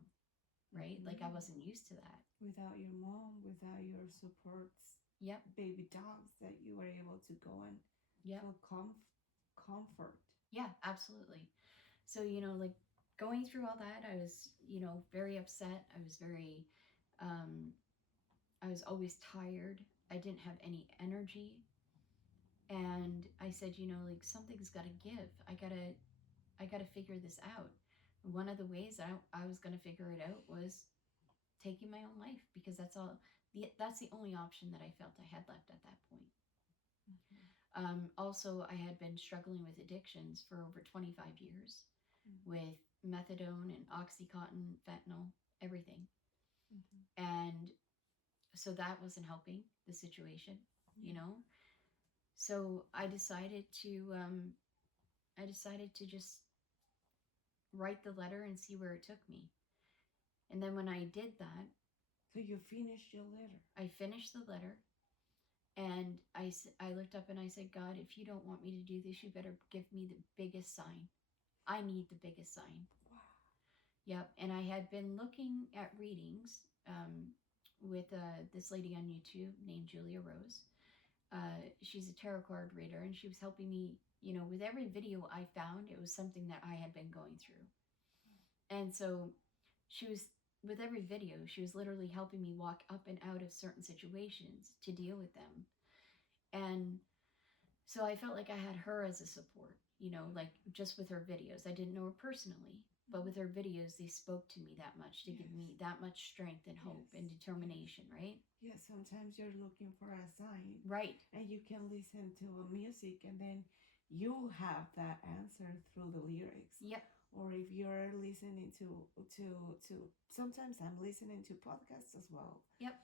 right? Like, I wasn't used to that. Without your mom, without your supports. Yep. Baby dogs that you were able to go and feel comfort. Yeah, absolutely. So, like going through all that, I was, very upset. Um, I was always tired. I didn't have any energy. And I said, like something's got to give. I got to figure this out. One of the ways I was going to figure it out was taking my own life, because that's the only option that I felt I had left at that point. Also, I had been struggling with addictions for over 25 years with methadone and Oxycontin, fentanyl, everything. And so that wasn't helping the situation, you know? So I decided to just write the letter and see where it took me. And then when I did that, So you finished your letter. I finished the letter, and I looked up and I said, God, if you don't want me to do this, you better give me the biggest sign. I need the biggest sign. Wow. Yep. And I had been looking at readings with this lady on YouTube named Julia Rose. She's a tarot card reader, and she was helping me, with every video I found, it was something that I had been going through. And so with every video, she was literally helping me walk up and out of certain situations to deal with them. And so I felt like I had her as a support, like just with her videos. I didn't know her personally, but with her videos, they spoke to me that much to give me that much strength and hope and determination, right? Yeah, sometimes you're looking for a sign. Right. And you can listen to a music and then you'll have that answer through the lyrics. Yep. Or if you're listening to sometimes I'm listening to podcasts as well. Yep.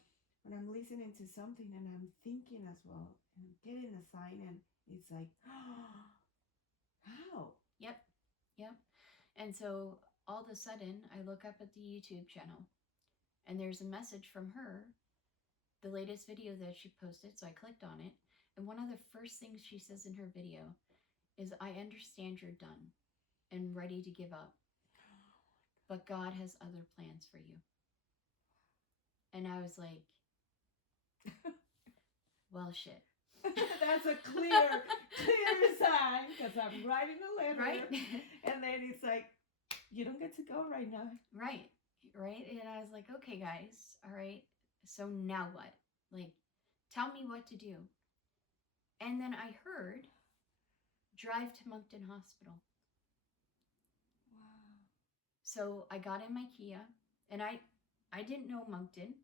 When I'm listening to something and I'm thinking as well and I'm getting a sign and it's like, how? Yep. And so all of a sudden, I look up at the YouTube channel and there's a message from her, the latest video that she posted. So I clicked on it. And one of the first things she says in her video is, I understand you're done and ready to give up, but God has other plans for you. And I was like, well, shit. That's a clear sign, because I'm writing a letter. Right? And then it's like, you don't get to go right now. Right. And I was like, okay, guys. All right. So now what? Like, tell me what to do. And then I heard, drive to Moncton Hospital. Wow. So I got in my Kia, and I didn't know Moncton,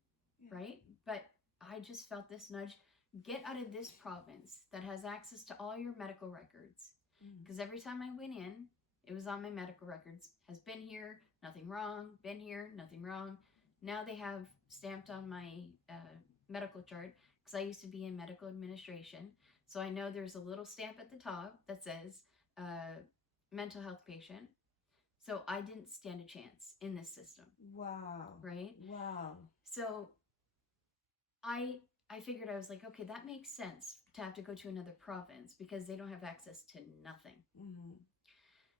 right? But I just felt this nudge. Get out of this province that has access to all your medical records. Because every time I went in, it was on my medical records. Has been here, nothing wrong. Been here, nothing wrong. Now they have stamped on my medical chart, because I used to be in medical administration. So I know there's a little stamp at the top that says mental health patient. So I didn't stand a chance in this system. Wow. Right? Wow. So I figured, I was like, okay, that makes sense to have to go to another province because they don't have access to nothing.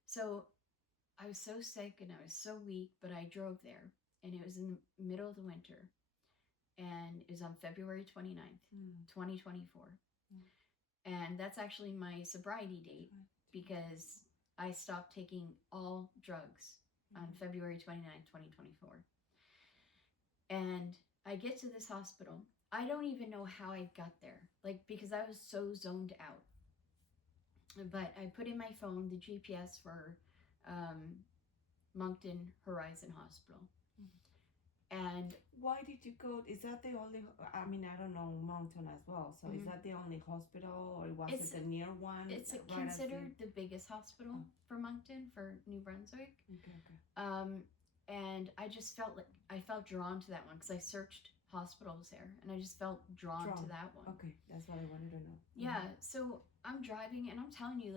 So I was so sick and I was so weak, but I drove there, and it was in the middle of the winter, and it was on February 29th, 2024. And that's actually my sobriety date, because I stopped taking all drugs on February 29th, 2024. And I get to this hospital. I don't even know how I got there, because I was so zoned out. But I put in my phone the GPS for Moncton Horizon Hospital. And why did you go? Is that the only? I mean, I don't know Moncton as well. So is that the only hospital, or was it the near one? It's considered the biggest hospital for Moncton, for New Brunswick. Okay. And I just felt drawn to that one, because I searched hospitals there, and I just felt drawn to that one. Okay, that's what I wanted to know. Yeah, so I'm driving, and I'm telling you,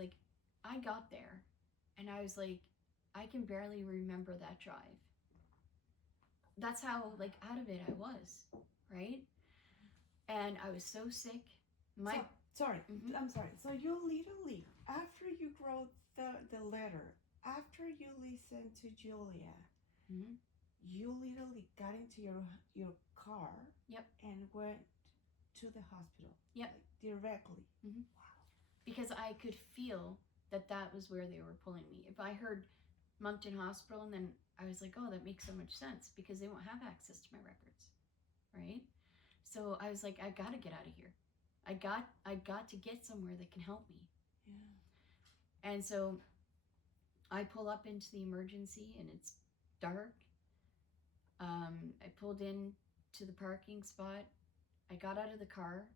I got there, and I was like, I can barely remember that drive. That's how, out of it I was, right? And I was so sick. Sorry, I'm sorry. So you literally, after you wrote the letter, after you listened to Julia, you literally got into your car. Yep. And went to the hospital. Yep. Directly. Wow. Because I could feel that was where they were pulling me. If I heard Moncton Hospital, and then I was like, oh, that makes so much sense because they won't have access to my records, right? So I was like, I got to get out of here. I got to get somewhere that can help me. Yeah. And so I pull up into the emergency, and it's dark. I pulled in to the parking spot. I got out of the car,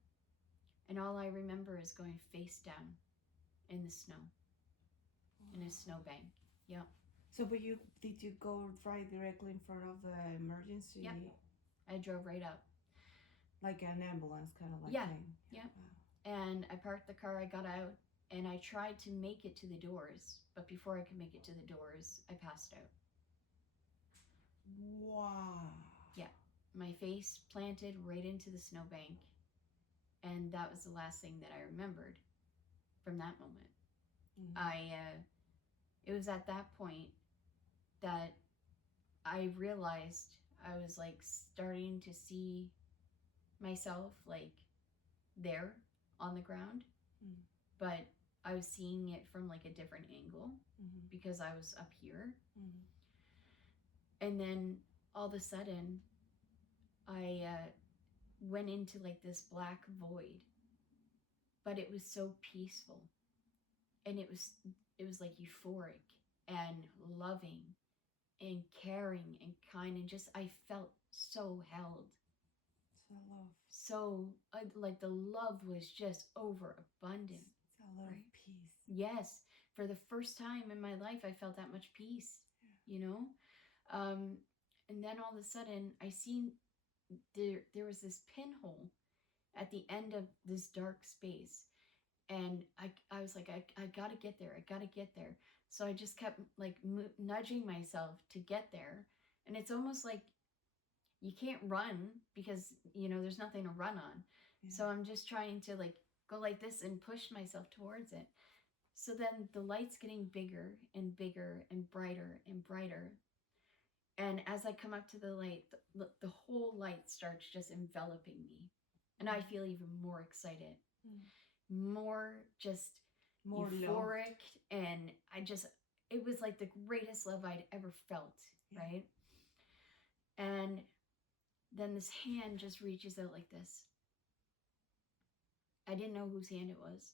and all I remember is going face down in the snow, in a snowbank. Yep. So, but did you go right directly in front of the emergency? Yep. I drove right up. Like an ambulance kind of like thing. Yeah. Wow. And I parked the car, I got out, and I tried to make it to the doors, but before I could make it to the doors, I passed out. Wow. Yeah. My face planted right into the snowbank, and that was the last thing that I remembered from that moment. Mm-hmm. It was at that point that I realized I was like starting to see myself like there on the ground, but I was seeing it from like a different angle because I was up here. And then all of a sudden I went into like this black void, but it was so peaceful, and it was like euphoric and loving and caring and kind, and just I felt so held. So like the love was just overabundant. It's a lot of peace. Yes, for the first time in my life, I felt that much peace. Yeah. You know, and then all of a sudden, I seen there was this pinhole at the end of this dark space, and I was like, I gotta get there. I gotta get there. So I just kept like nudging myself to get there, and it's almost like you can't run because, you know, there's nothing to run on. Yeah. So I'm just trying to like go like this and push myself towards it. So then the light's getting bigger and bigger and brighter and brighter. And as I come up to the light, the whole light starts just enveloping me. And I feel even more excited, more euphoric. And it was like the greatest love I'd ever felt, right? And then this hand just reaches out like this. I didn't know whose hand it was,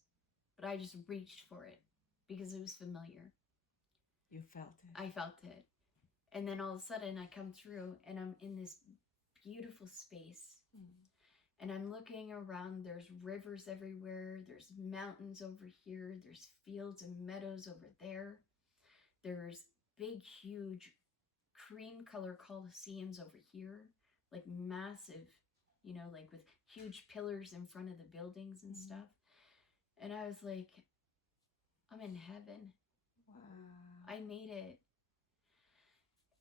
but I just reached for it because it was familiar. You felt it. I felt it. And then all of a sudden I come through and I'm in this beautiful space. And I'm looking around. There's rivers everywhere. There's mountains over here. There's fields and meadows over there. There's big, huge cream color coliseums over here. Like massive, you know, like with huge pillars in front of the buildings and stuff. And I was like, I'm in heaven. Wow. I made it.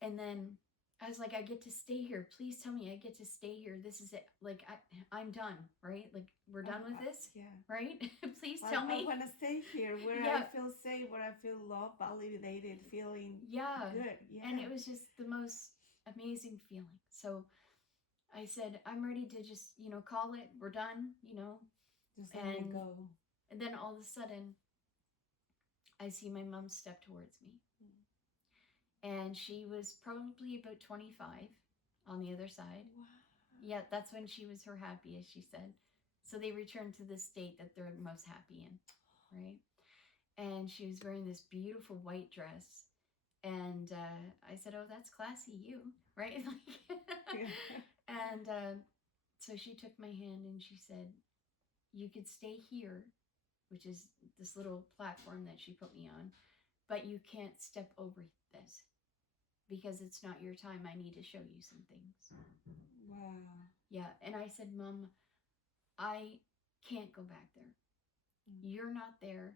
And then I was like, I get to stay here. Please tell me I get to stay here. This is it. Like, I'm done, right? Like, we're done with this, right? Please tell me. I want to stay here where I feel safe, where I feel loved, validated, feeling good. Yeah. And it was just the most amazing feeling. So I said, I'm ready to just, you know, call it. We're done, you know. Just let it go. And then all of a sudden, I see my mom step towards me. And she was probably about 25 on the other side. Wow. Yeah, that's when she was her happiest, she said. So they returned to the state that they're most happy in, right? And she was wearing this beautiful white dress. And I said, oh, that's classy, you, right? And so she took my hand and she said, you could stay here, which is this little platform that she put me on, but you can't step over this because it's not your time. I need to show you some things. Wow. Yeah. And I said, Mom, I can't go back there. You're not there.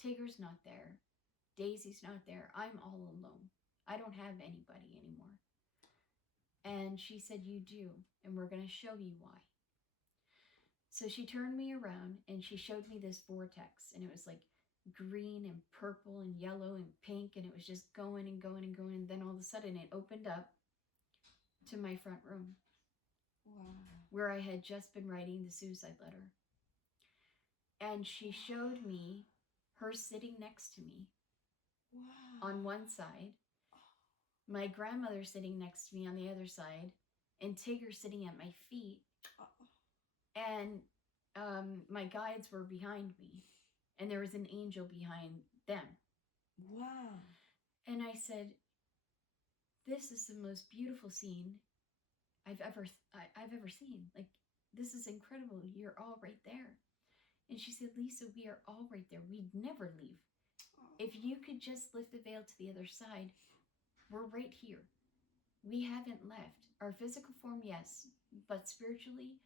Tigger's not there. Daisy's not there. I'm all alone. I don't have anybody anymore. And she said, you do. And we're going to show you why. So she turned me around and she showed me this vortex. And it was like green and purple and yellow and pink. And it was just going and going and going. And then all of a sudden it opened up to my front room. Wow. Where I had just been writing the suicide letter. And she showed me her sitting next to me Wow. on one side, my grandmother sitting next to me on the other side, and Tigger sitting at my feet. And my guides were behind me, and there was an angel behind them. Wow. And I said, this is the most beautiful scene I've ever seen. Like, this is incredible. You're all right there. And she said, Lisa, we are all right there. We'd never leave. If you could just lift the veil to the other side, we're right here. We haven't left. Our physical form, yes, but spiritually,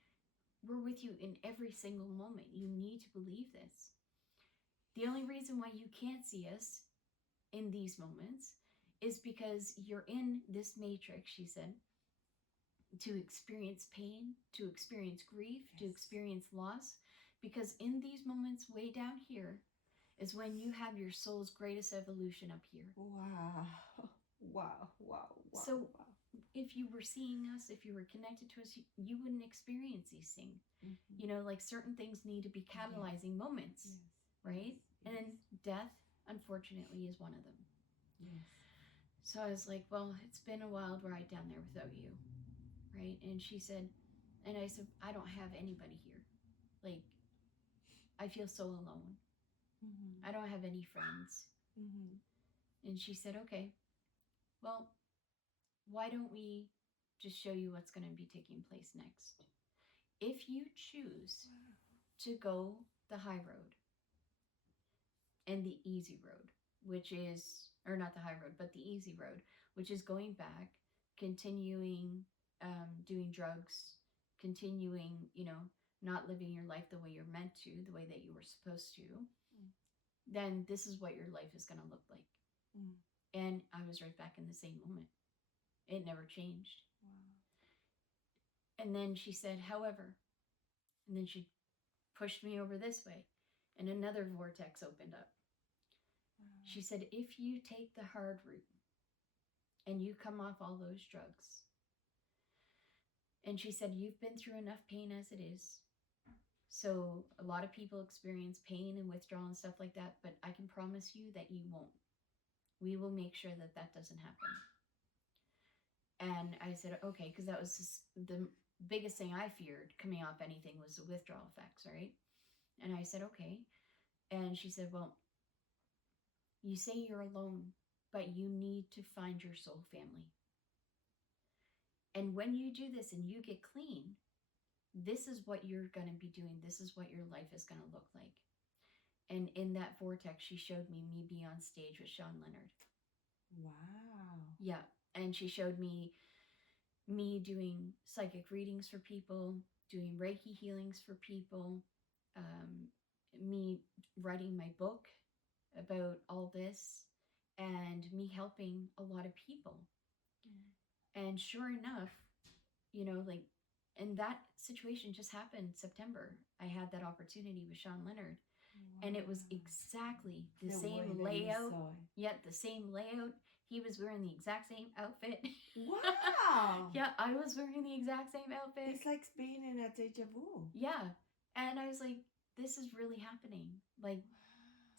we're with you in every single moment. You need to believe this. The only reason why you can't see us in these moments is because you're in this matrix, she said, to experience pain, to experience grief, to experience loss. Because in these moments way down here is when you have your soul's greatest evolution up here. Wow. Wow. Wow. Wow. So if you were seeing us, if you were connected to us, you wouldn't experience these things. You know, like certain things need to be catalyzing moments, right? And death, unfortunately, is one of them. Yes. So I was like, well, it's been a wild ride down there without you, right? And she said, and I said, I don't have anybody here. Like, I feel so alone. I don't have any friends. And she said, okay, well, why don't we just show you what's going to be taking place next? If you choose to go the high road and the easy road, which is, or not the high road, but the easy road, which is going back, continuing doing drugs, continuing, you know, not living your life the way you're meant to, the way that you were supposed to, then this is what your life is going to look like. And I was right back in the same moment. It never changed. And then she said, however, and then she pushed me over this way, and another vortex opened up. She said, if you take the hard route and you come off all those drugs, and she said, you've been through enough pain as it is. So a lot of people experience pain and withdrawal and stuff like that, but I can promise you that you won't. We will make sure that that doesn't happen. And I said, okay, because that was just the biggest thing I feared coming off anything was the withdrawal effects, right? And I said, okay. And she said, well, you say you're alone, but you need to find your soul family. And when you do this and you get clean, this is what you're going to be doing. This is what your life is going to look like. And in that vortex, she showed me being on stage with Shawn Leonard. Wow. Yeah. And she showed me doing psychic readings for people, doing Reiki healings for people, me writing my book about all this, and me helping a lot of people. And sure enough, you know, like, and that situation just happened September. I had that opportunity with Shawn Leonard. And it was exactly the same layout. Yet the same layout. He was wearing the exact same outfit. Wow. Yeah, I was wearing the exact same outfit. It's like being in a deja vu. Yeah. And I was like, this is really happening. Like,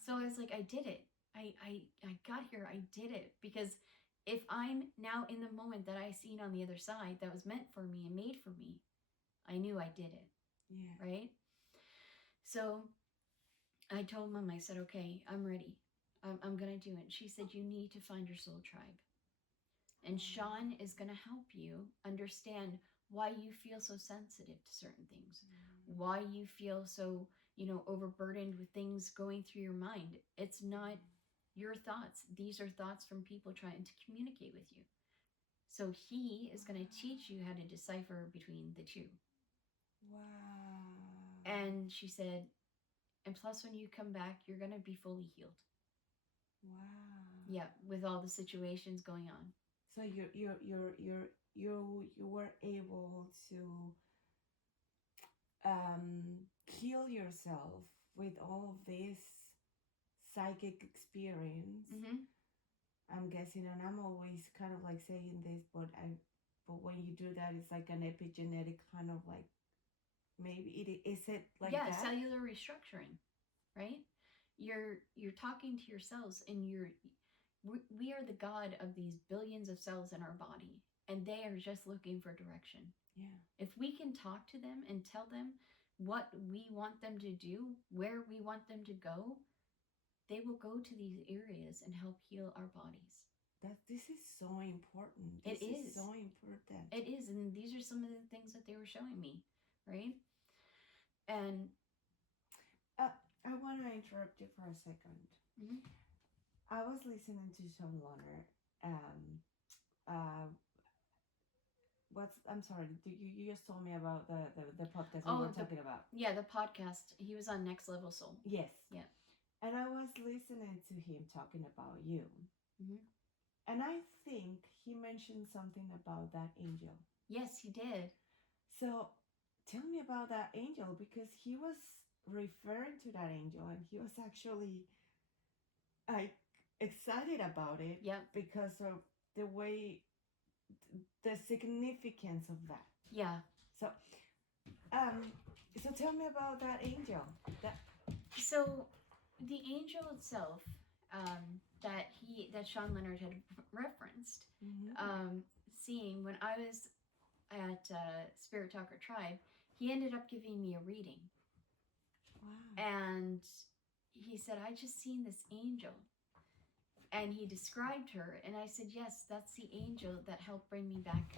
so I was like, I did it. I got here. I did it. Because if I'm now in the moment that I seen on the other side that was meant for me and made for me, I knew I did it. Yeah. Right? So I told Mom, I said, okay, I'm ready. I'm going to do it. She said, you need to find your soul tribe. And Shawn is going to help you understand why you feel so sensitive to certain things, why you feel so, you know, overburdened with things going through your mind. It's not your thoughts. These are thoughts from people trying to communicate with you. So he is going to teach you how to decipher between the two. Wow. And she said, and plus when you come back, you're going to be fully healed. Wow. Yeah, with all the situations going on. So you were able to heal yourself with all this psychic experience. I'm guessing, and I'm always kind of like saying this, but when you do that, it's like an epigenetic kind of like, maybe is it like that? Yeah, cellular restructuring, right? you're talking to yourselves, and we are the God of these billions of cells in our body, and they are just looking for direction. Yeah. If we can talk to them and tell them what we want them to do, where we want them to go, they will go to these areas and help heal our bodies. This is so important. It This is so important. It is, and these are some of the things that they were showing me, right? And I want to interrupt you for a second. mm-hmm. I was listening to Shawn Leonard. I'm sorry. You just told me about the podcast we were talking about. Yeah, the podcast. He was on Next Level Soul. Yes. Yeah. And I was listening to him talking about you. Mm-hmm. And I think he mentioned something about that angel. Yes, he did. So tell me about that angel, because he was referring to that angel, and he was actually excited about it. Yep. Because of the way, the significance of that. Yeah. So tell me about that angel. So the angel itself, that Shawn Leonard had referenced, mm-hmm. Seeing when I was at Spirit Talker Tribe, he ended up giving me a reading. Wow. And he said, I just seen this angel. And he described her, and I said, yes, that's the angel that helped bring me back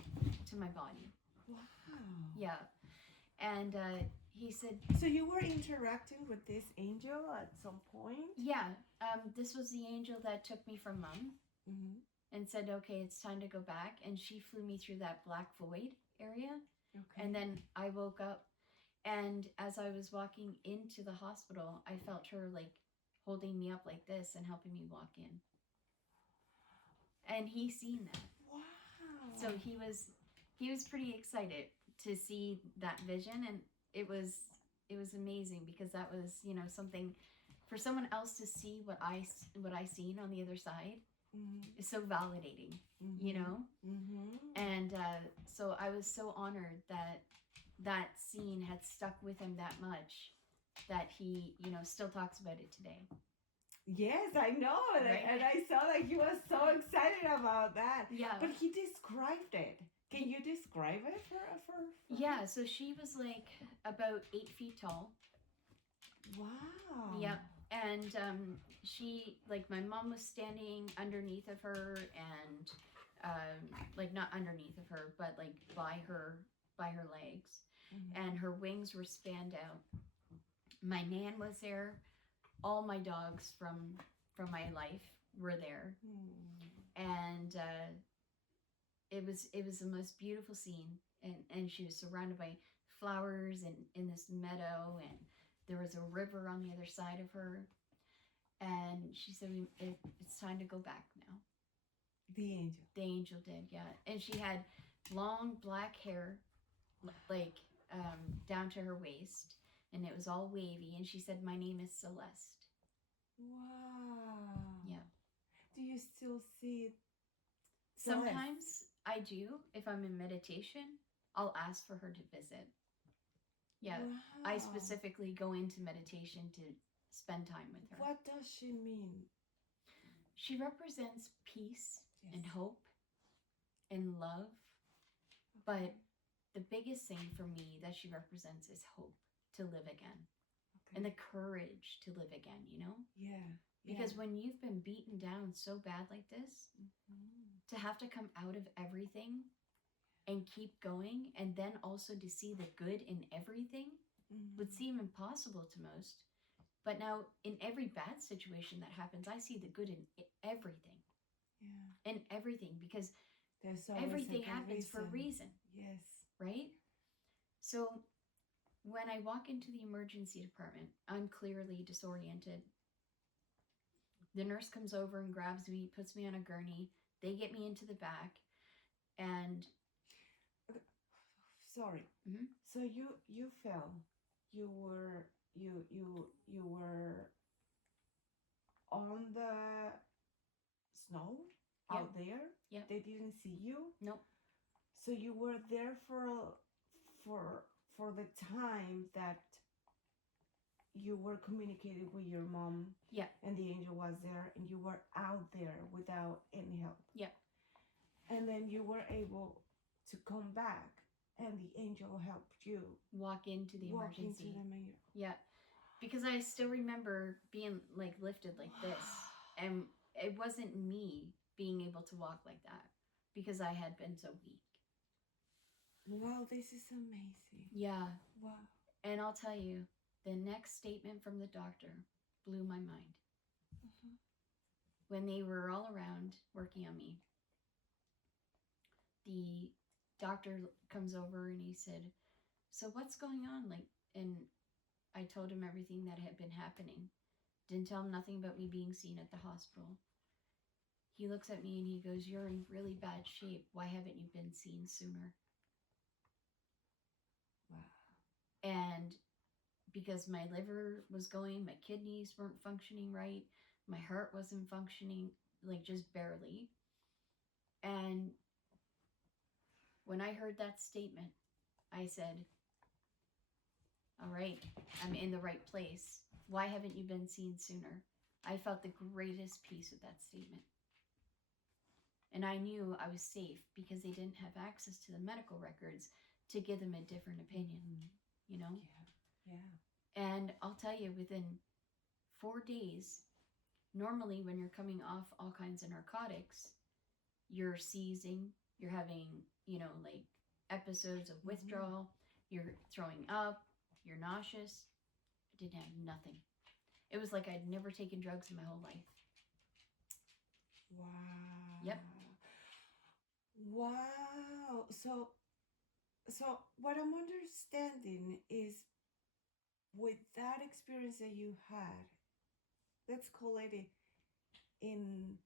to my body. Wow. Yeah. And he said... So you were interacting with this angel at some point? Yeah. This was the angel that took me from Mom, mm-hmm. and said, okay, it's time to go back. And she flew me through that black void area. Okay. And then I woke up, and as I was walking into the hospital, I felt her like holding me up like this and helping me walk in. And he seen that. Wow. So he was pretty excited to see that vision, and it was amazing, because that was, something for someone else to see what I seen on the other side. Mm-hmm. Is so validating, mm-hmm. Mm-hmm. And so I was so honored that scene had stuck with him that much, that he, still talks about it today. Yes, I know. Right? And I saw that he was so excited about that. Yeah. But he described it. Can you describe it for Yeah, so she was like about 8 feet tall. Wow. Yep. And she, like, my mom was standing underneath of her, and like not underneath of her, but like by her legs, mm-hmm. and her wings were spanned out. My nan was there. All my dogs from my life were there. And it was the most beautiful scene, and she was surrounded by flowers and in this meadow, and there was a river on the other side of her. And she said, it's time to go back now. The angel did, yeah. And she had long black hair, like down to her waist, and it was all wavy, and she said, my name is Celeste. Wow. Yeah. Do you still see it? Sometimes I do. If I'm in meditation, I'll ask for her to visit. Yeah. Wow. I specifically go into meditation to spend time with her. What does she mean? She represents peace, yes. and hope and love. Okay. But the biggest thing for me that she represents is hope to live again. Okay. And the courage to live again, Yeah. Because when you've been beaten down so bad like this, mm-hmm. to have to come out of everything and keep going, and then also to see the good in everything, mm-hmm. would seem impossible to most. But now, in every bad situation that happens, I see the good in everything. Yeah. In everything, because there's everything happens for a reason. Yes. Right? So when I walk into the emergency department, I'm clearly disoriented. The nurse comes over and grabs me, puts me on a gurney. They get me into the back, and... Sorry. Mm-hmm. So you fell. You were on the snow out there. Yep. They didn't see you. Nope. So you were there for the time that you were communicating with your mom. Yeah. And the angel was there, and you were out there without any help. Yeah. And then you were able to come back, and the angel helped you walk into the emergency. Yeah. Because I still remember being like lifted like this, and it wasn't me being able to walk like that because I had been so weak. Wow, this is amazing. Yeah. Wow. And I'll tell you, the next statement from the doctor blew my mind. Mm-hmm. When they were all around working on me, the doctor comes over and he said, "So what's going on?" And I told him everything that had been happening. Didn't tell him nothing about me being seen at the hospital. He looks at me and he goes, "You're in really bad shape. Why haven't you been seen sooner?" Wow. And because my liver was going, my kidneys weren't functioning right, my heart wasn't functioning, like just barely. And when I heard that statement, I said, "All right, I'm in the right place. Why haven't you been seen sooner?" I felt the greatest peace with that statement. And I knew I was safe because they didn't have access to the medical records to give them a different opinion, you know? Yeah. And I'll tell you, within 4 days, normally when you're coming off all kinds of narcotics, you're seizing, you're having, like episodes of withdrawal, you're throwing up, you're nauseous. I didn't have nothing. It was like I'd never taken drugs in my whole life. Wow. Yep. Wow. So what I'm understanding is, with that experience that you had, let's call it in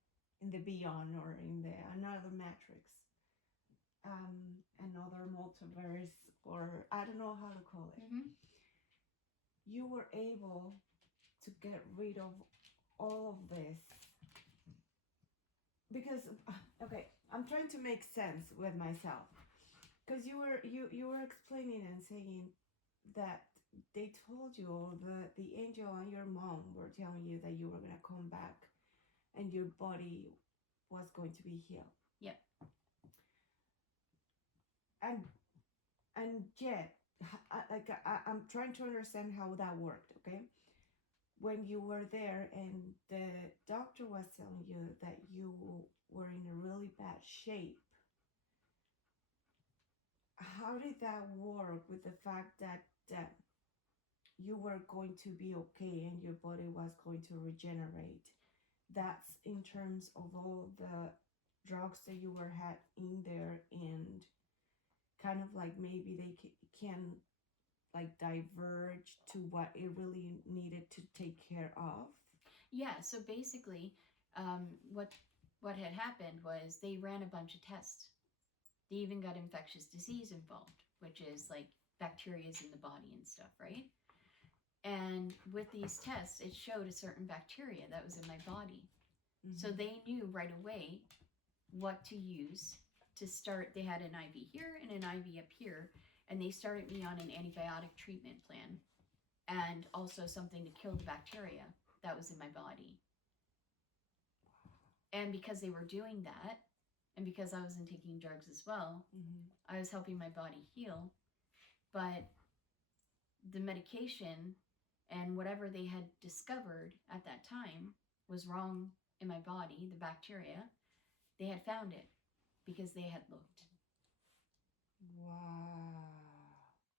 the beyond, or in the another matrix, another multiverse, or I don't know how to call it. Mm-hmm. You were able to get rid of all of this because, okay, I'm trying to make sense with myself, because you were explaining and saying that they told you, or the angel and your mom were telling you that you were going to come back and your body was going to be healed. Yep. And yet, I'm trying to understand how that worked, okay? When you were there and the doctor was telling you that you were in a really bad shape, how did that work with the fact that you were going to be okay and your body was going to regenerate? That's in terms of all the drugs that you were had in there, and kind of like maybe they can like diverge to what it really needed to take care of. Yeah, so basically, what had happened was they ran a bunch of tests. They even got infectious disease involved, which is like bacteria's in the body and stuff, right? And with these tests, it showed a certain bacteria that was in my body. Mm-hmm. So they knew right away what to use to start. They had an IV here and an IV up here, and they started me on an antibiotic treatment plan, and also something to kill the bacteria that was in my body. And because they were doing that, and because I wasn't taking drugs as well, I was helping my body heal. But the medication and whatever they had discovered at that time was wrong in my body, the bacteria. They had found it because they had looked. Wow.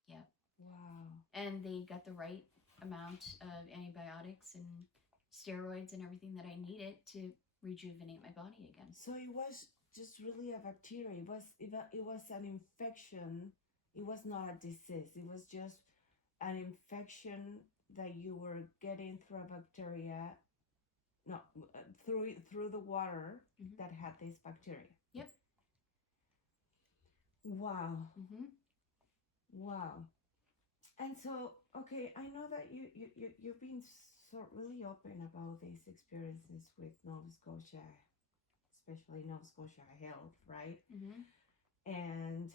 Yeah. Wow. And they got the right amount of antibiotics and steroids and everything that I needed to rejuvenate my body again. So it was just really a bacteria. It was an infection. It was not a disease. It was just an infection that you were getting through a bacteria. No, through the water that had this bacteria. Yep. Wow. Wow. And so, okay, I know that you've been so really open about these experiences with Nova Scotia, especially Nova Scotia Health, right? And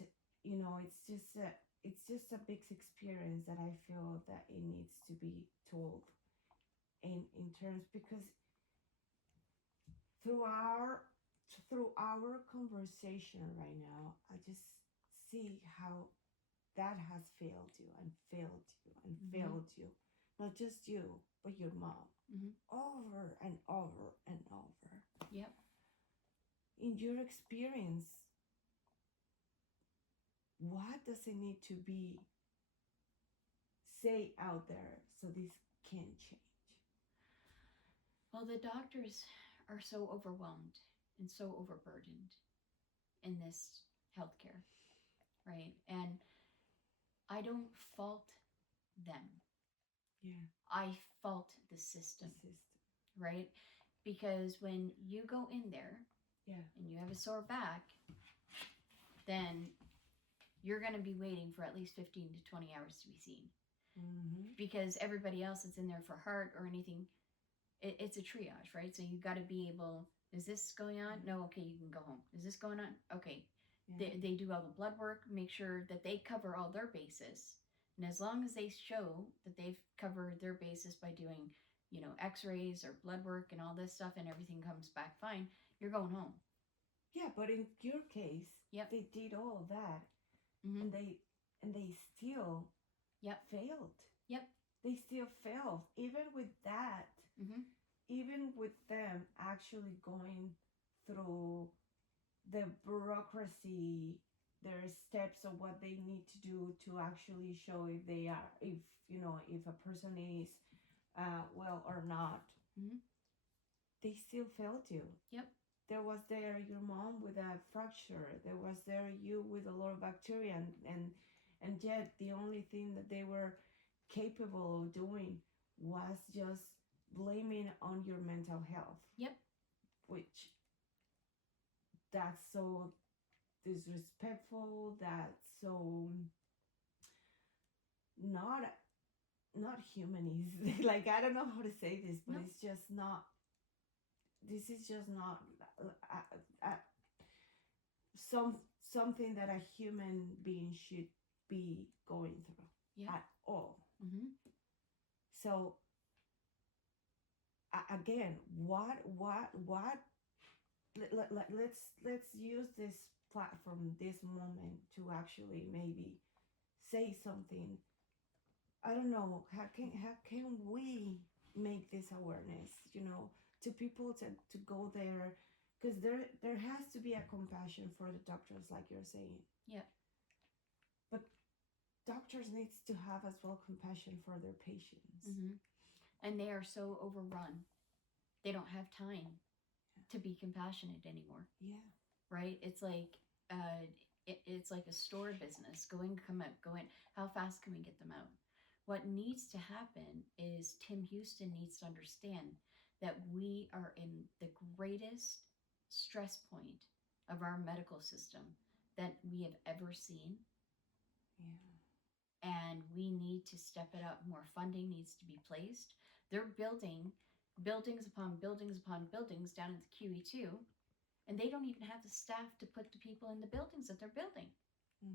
it's just it's just a big experience that I feel that it needs to be told in terms, because through our through our conversation right now, I just see how that has failed you and failed you and failed you. Not just you, but your mom. Over and over and over. Yep. In your experience, what does it need to be say out there so this can change? Well, the doctors are so overwhelmed and so overburdened in this healthcare, right? And I don't fault them. Yeah. I fault the system. Right? Because when you go in there, yeah, and you have a sore back, then you're going to be waiting for at least 15 to 20 hours to be seen. Because everybody else that's in there for heart or anything, it's a triage, right? So you got to be able, is this going on? No, okay, you can go home. Is this going on? Okay. Yeah. They do all the blood work, make sure that they cover all their bases. And as long as they show that they've covered their bases by doing, x-rays or blood work and all this stuff, and everything comes back fine, you're going home. Yeah, but in your case, yep, they did all of that, and they still failed. Yep. They still failed. Even with that, even with them actually going through the bureaucracy, their steps of what they need to do to actually show if they are, if a person is well or not, they still failed you. Yep. There was there your mom with a fracture. There was there you with a lot of bacteria, and yet the only thing that they were capable of doing was just blaming on your mental health. Yep. Which, that's so disrespectful. That's so not humanist. Like, I don't know how to say this, but it's just not. This is just not something that a human being should be going through at all. So again, what let's use this platform, this moment, to actually maybe say something. I don't know, how can we make this awareness, to people to go there, because there has to be a compassion for the doctors, like you're saying. Yeah. But doctors needs to have as well compassion for their patients. And they are so overrun. They don't have time to be compassionate anymore. Yeah. Right? It's like it's like a store business. Go in, come out, go in. How fast can we get them out? What needs to happen is Tim Houston needs to understand that we are in the greatest stress point of our medical system that we have ever seen. Yeah. And we need to step it up. More funding needs to be placed. They're building buildings upon buildings upon buildings down at the QE2, and they don't even have the staff to put the people in the buildings that they're building.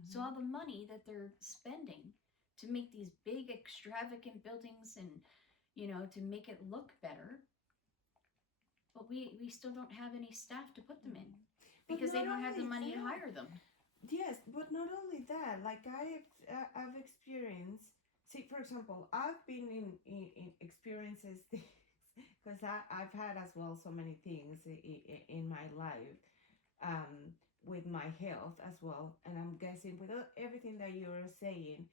So all the money that they're spending to make these big extravagant buildings and, to make it look better, but we still don't have any staff to put them in because they don't have the money to hire them. Yes, but not only that, like I've experienced. See, for example, I've been in experiences because I've had as well so many things in my life, with my health as well, and I'm guessing with everything that you're saying,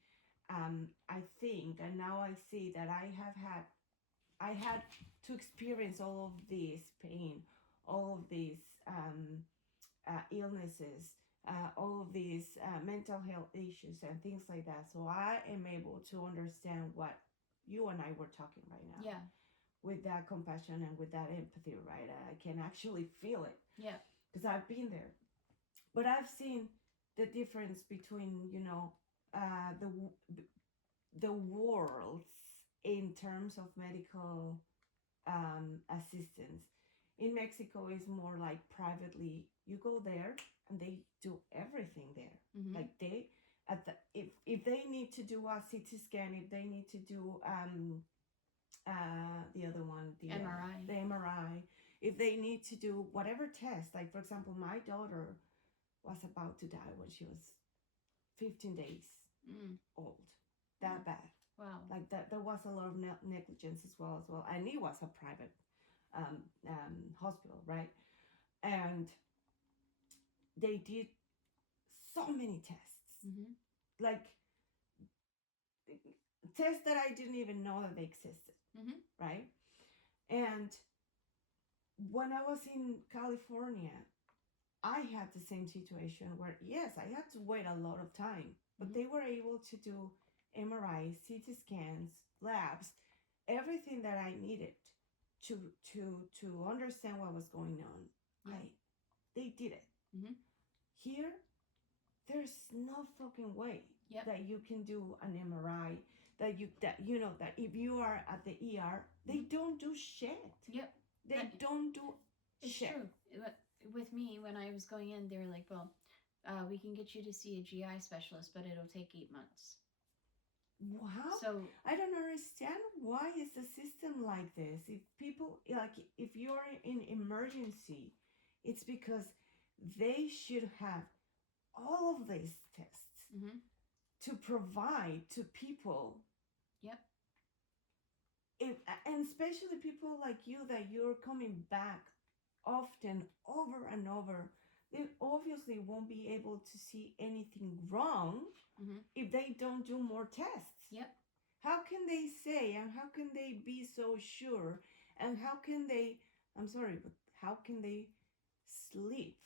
I think, and now I see that I had to experience all of this pain, all of these illnesses, all of these mental health issues and things like that. So I am able to understand what you and I were talking right now. Yeah. With that compassion and with that empathy, right? I can actually feel it. Yeah. Because I've been there. But I've seen the difference between, the worlds in terms of medical assistance. In Mexico, is more like privately. You go there and they do everything there. Like if they need to do a CT scan, if they need to do the other one, the MRI. The MRI, if they need to do whatever test, like for example, my daughter was about to die when she was 15 days old. That bad. Wow. Like that, there was a lot of negligence as well. And it was a private hospital, right? And they did so many tests, like tests that I didn't even know that they existed, right? And when I was in California, I had the same situation where, yes, I had to wait a lot of time, but they were able to do MRIs, CT scans, labs, everything that I needed to understand what was going on. They did it. Here, there's no fucking way that you can do an MRI, that if you are at the ER, they don't do shit. Yep. They don't do shit. It's true. With me, when I was going in, they were like, well, we can get you to see a GI specialist, but it'll take 8 months. Wow. So I don't understand why is the system like this. If people, like, if you're in emergency, it's because they should have all of these tests to provide to people. Yep. And especially people like you, that you're coming back often over and over, they obviously won't be able to see anything wrong if they don't do more tests. Yep. How can they say, and how can they be so sure, and how can they, I'm sorry, but how can they sleep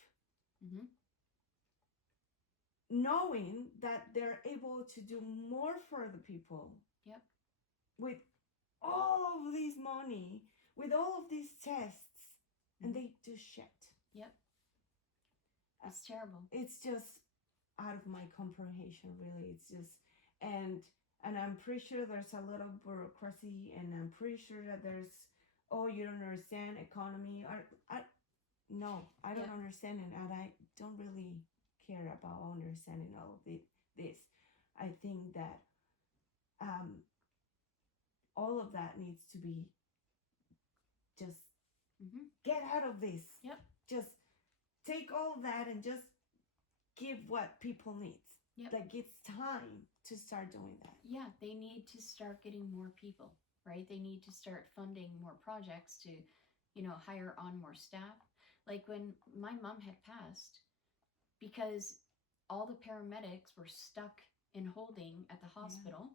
knowing that they're able to do more for the people? Yep. With all of this money, with all of these tests, and they do shit. Yep. That's terrible. It's just out of my comprehension, really. It's just, and I'm pretty sure there's a lot of bureaucracy, and I'm pretty sure that there's, oh, you don't understand economy. No, I don't understand it, and I don't really care about understanding all of this. I think that all of that needs to be just get out of this. Yep. Just take all of that and just give what people need. Yep. Like, it's time to start doing that. Yeah, they need to start getting more people, right? They need to start funding more projects to, hire on more staff. Like when my mom had passed, because all the paramedics were stuck in holding at the hospital,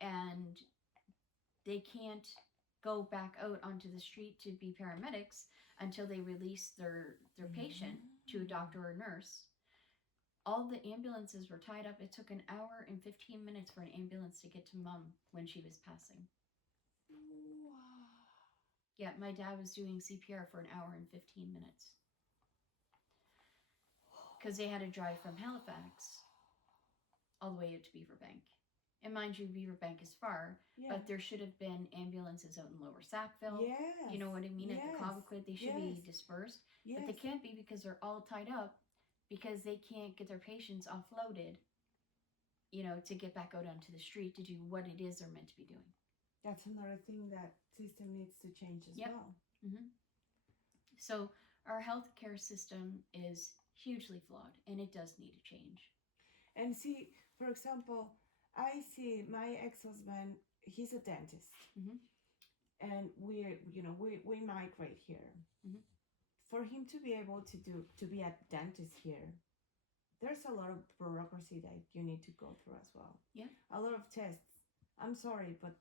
and they can't go back out onto the street to be paramedics until they release their patient to a doctor or nurse. All the ambulances were tied up. It took an hour and 15 minutes for an ambulance to get to Mom when she was passing. Wow. Yeah, my dad was doing CPR for an hour and 15 minutes. Because they had to drive from Halifax all the way out to Beaverbank. And mind you, Beaverbank is far, but there should have been ambulances out in Lower Sackville. Yes. You know what I mean? At the Cobequid, they should be dispersed. Yes. But they can't be because they're all tied up, because they can't get their patients offloaded, to get back out onto the street to do what it is they're meant to be doing. That's another thing that system needs to change as well. So our healthcare system is hugely flawed, and it does need to change. And see, for example, I see my ex-husband, he's a dentist. And we migrate here. For him to be able to be a dentist here, there's a lot of bureaucracy that you need to go through as well. Yeah. A lot of tests. I'm sorry, but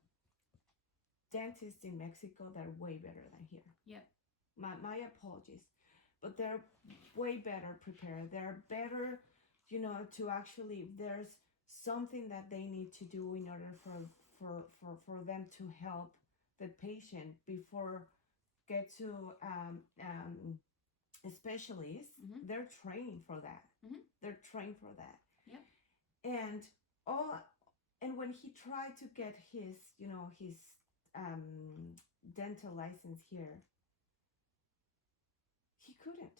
dentists in Mexico, they're way better than here. Yeah. My apologies, but they're way better prepared. They're better, to actually, if there's something that they need to do in order for them to help the patient before get to a specialist, they're trained for that. They're trained for that. Yeah. And when he tried to get his dental license here, he couldn't.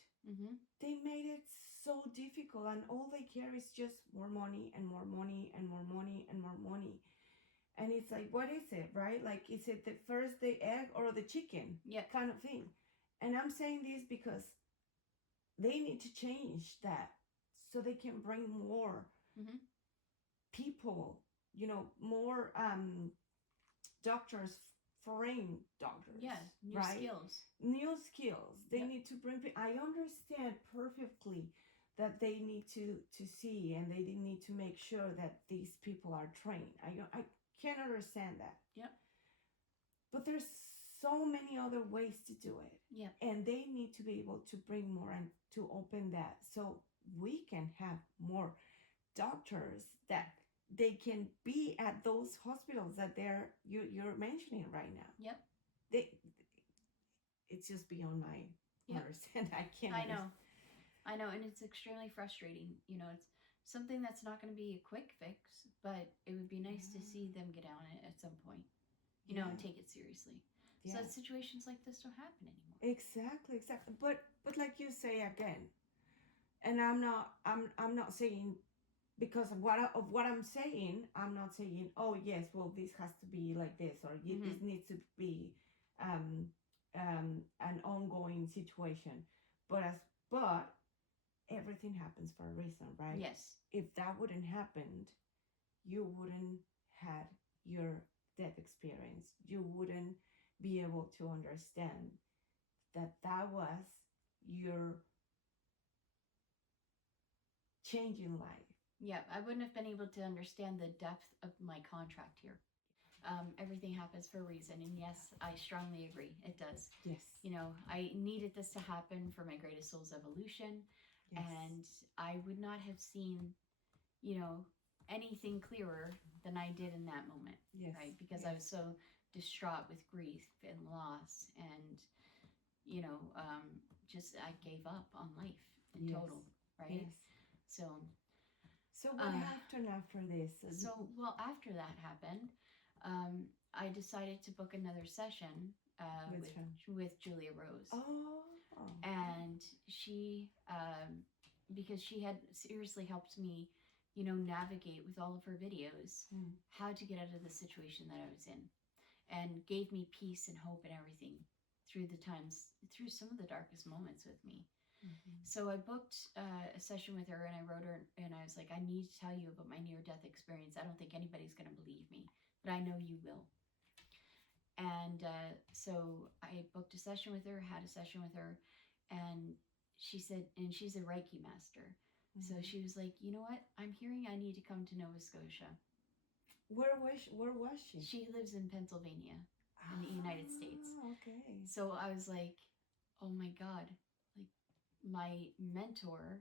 They made it so difficult, and all they care is just more money and more money and more money and more money. And it's like, what is it, right? Like, is it the egg or the chicken? Yeah. Kind of thing. And I'm saying this because they need to change that so they can bring more people, more doctors, foreign doctors. Yeah, new right? skills. New skills. They need to bring. I understand perfectly that they need to see, and they need to make sure that these people are trained. I can understand that. Yep. But there's so many other ways to do it. Yeah. And they need to be able to bring more and to open that so we can have more doctors that they can be at those hospitals that you're mentioning right now. Yep. It's just beyond my understand. I know, and it's extremely frustrating. It's something that's not going to be a quick fix, but it would be nice to see them get on it at some point, and take it seriously. So that situations like this don't happen anymore. Exactly. But like you say again, and I'm not saying, because of what I'm saying, I'm not saying, oh yes, well, this has to be like this, or this needs to be an ongoing situation. But everything happens for a reason, right? Yes. If that wouldn't happen, you wouldn't had your death experience. You wouldn't be able to understand that was your changing life. Yeah, I wouldn't have been able to understand the depth of my contract here. Everything happens for a reason, and yes, I strongly agree. It does. Yes. I needed this to happen for my greatest soul's evolution, and I would not have seen, anything clearer than I did in that moment. Yes. Right? Because I was so distraught with grief and loss, and just I gave up on life in total. Right? Yes. So what happened after this? After that happened, I decided to book another session with Julia Rose. Oh. And she, because she had seriously helped me, navigate with all of her videos how to get out of the situation that I was in, and gave me peace and hope and everything through some of the darkest moments with me. So I booked a session with her, and I wrote her, and I was like, I need to tell you about my near-death experience. I don't think anybody's going to believe me, but I know you will. And so I booked a session with her, had a session with her, and she said, and she's a Reiki master. So she was like, you know what? I'm hearing I need to come to Nova Scotia. Where was she? She lives in Pennsylvania in the United States. Okay. So I was like, oh my God. My mentor,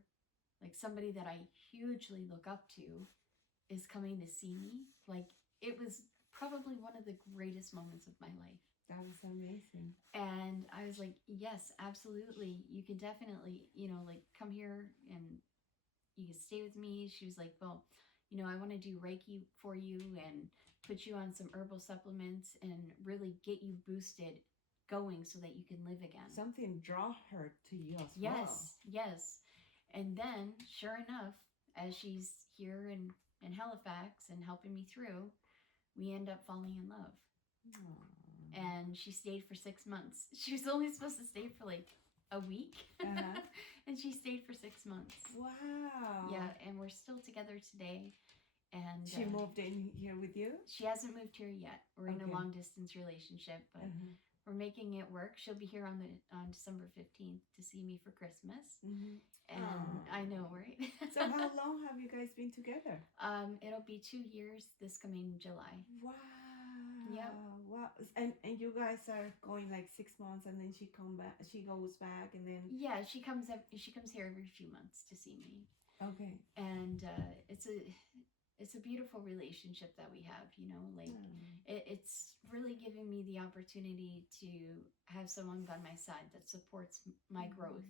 like somebody that I hugely look up to, is coming to see me. Like, it was probably one of the greatest moments of my life. That was amazing. And I was like, yes, absolutely. You can definitely, come here and you can stay with me. She was like, well, I want to do Reiki for you and put you on some herbal supplements and really get you boosted going so that you can live again. Something draw her to you as well. Yes. And then, sure enough, as she's here in Halifax and helping me through, we end up falling in love. Aww. And she stayed for 6 months. She was only supposed to stay for like a week. And she stayed for 6 months. Wow. Yeah, and we're still together today. And she moved in here with you? She hasn't moved here yet. We're in a long distance relationship, but we're making it work. She'll be here on December 15th to see me for Christmas. And I know, right? So how long have you guys been together? It'll be 2 years this coming July. Wow. Yep. Wow. And you guys are going like 6 months, and then she goes back, and then she comes here every few months to see me. Okay. And it's a beautiful relationship that we have, it's really giving me the opportunity to have someone by my side that supports my growth.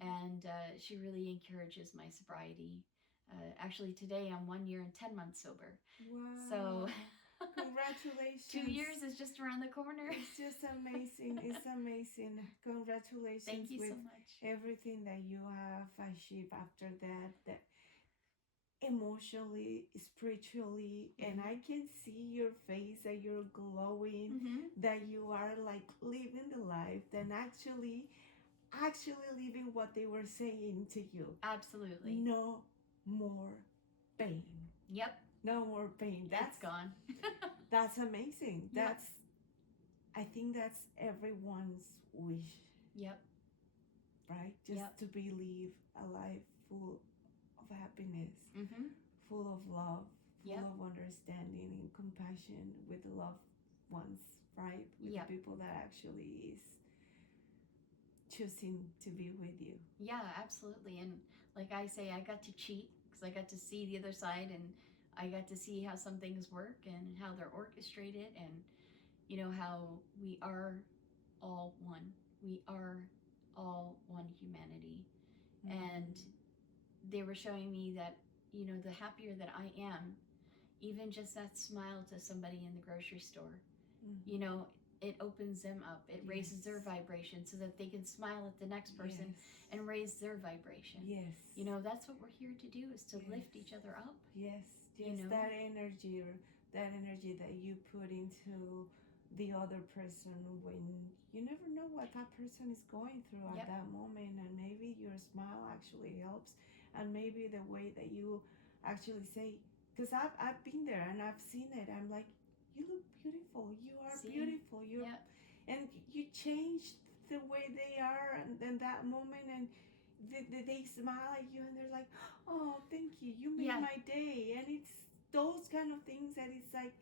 And she really encourages my sobriety. Actually, today I'm 1 year and 10 months sober. Wow. So Congratulations. 2 years is just around the corner. It's just amazing. It's amazing. Congratulations. Thank you with so much. everything that you have achieved after that emotionally, spiritually, and I can see your face that you're glowing, that you are like living the life, and actually living what they were saying to you. Absolutely. No more pain. Yep. No more pain. That's gone. That's amazing. Yep. I think that's everyone's wish. Yep. Right? Just to be live a life full of happiness, full of love, full of understanding and compassion with loved ones, right? With the people that actually is choosing to be with you. Yeah, absolutely. And like I say, I got to cheat because I got to see the other side, and I got to see how some things work and how they're orchestrated, and you know how we are all one. We are all one humanity. And they were showing me that, you know, the happier that I am, even just that smile to somebody in the grocery store, you know, it opens them up. It raises their vibration so that they can smile at the next person and raise their vibration. Yes. You know, that's what we're here to do, is to lift each other up. Yes. You know? That energy that you put into the other person, when you never know what that person is going through at that moment, and maybe your smile actually helps, and maybe the way that you actually say, because I've been there and I've seen it, I'm like, you look beautiful, you are beautiful, you're and you change the way they are, and then that moment, and they smile at you and they're like, oh, thank you, you made my day. And it's those kind of things that it's like,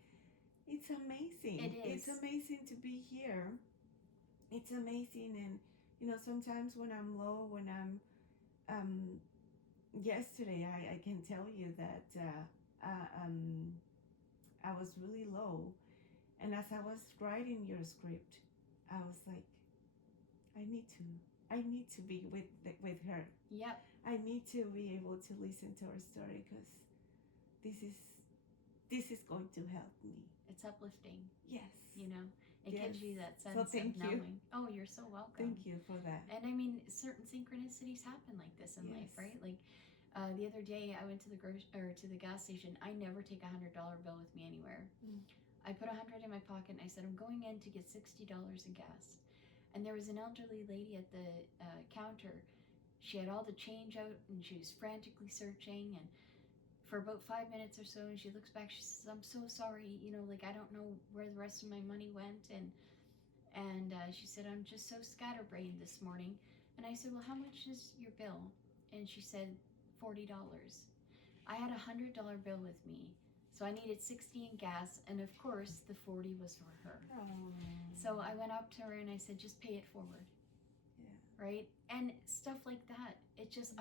it's amazing. It is. It's amazing to be here. It's amazing. And you know, sometimes when I'm low, when I'm yesterday I can tell you that I was really low, and as I was writing your script, I was like, I need to be with her. Yep. I need to be able to listen to her story, because this is going to help me. It's uplifting. Yes. You know, it gives you that sense of knowing. Oh, you're so welcome. Thank you for that. And I mean, certain synchronicities happen like this in life, right? Like the other day, I went to to the gas station. I never take $100 bill with me anywhere. I put $100 in my pocket and I said, I'm going in to get $60 in gas. And there was an elderly lady at the counter. She had all the change out and she was frantically searching, and for about 5 minutes or so, and she looks back, she says, I'm so sorry, you know, like I don't know where the rest of my money went. And she said, I'm just so scatterbrained this morning. And I said, well, how much is your bill? And she said, $40. I had a $100 bill with me, so I needed 60 in gas, and of course the 40 was for her. So I went up to her and I said, just pay it forward. Right? And stuff like that, it just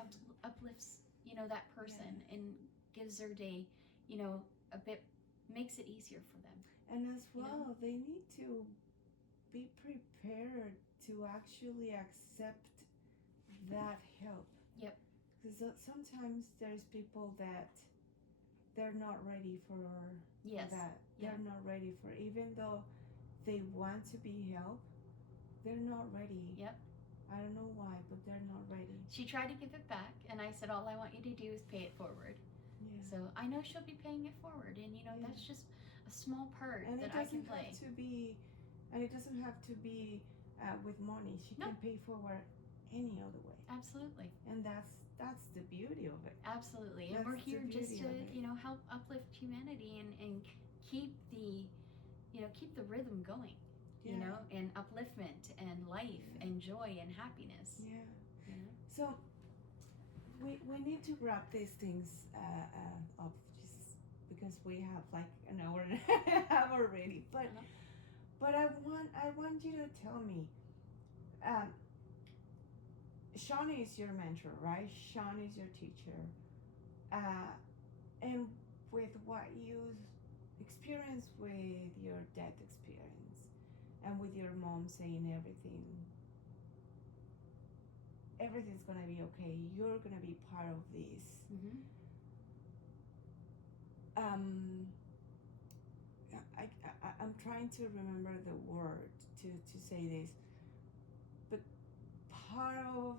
uplifts, you know, that person and gives their day, you know, a bit, makes it easier for them. And as well, they need to be prepared to actually accept that help. Yep. Because sometimes there's people that they're not ready for that. They're not ready for, even though they want to be helped, they're not ready. Yep. I don't know why, but they're not ready. She tried to give it back, and I said, all I want you to do is pay it forward. So I know she'll be paying it forward, and you know, that's just a small part that I can play. And it doesn't have to be with money. She can pay forward any other way. Absolutely. And that's the beauty of it. Absolutely. And we're here just to, you know, help uplift humanity and keep the, you know, keep the rhythm going. You know, and upliftment and life and joy and happiness. Yeah. You know? So we need to wrap these things up, just because we have like an hour and a half already. But I want you to tell me, Shawn is your mentor, right? Shawn is your teacher, and with what you experienced with your death experience, and with your mom saying everything's gonna be okay, you're gonna be part of this. I'm trying to remember the word to say this, but part of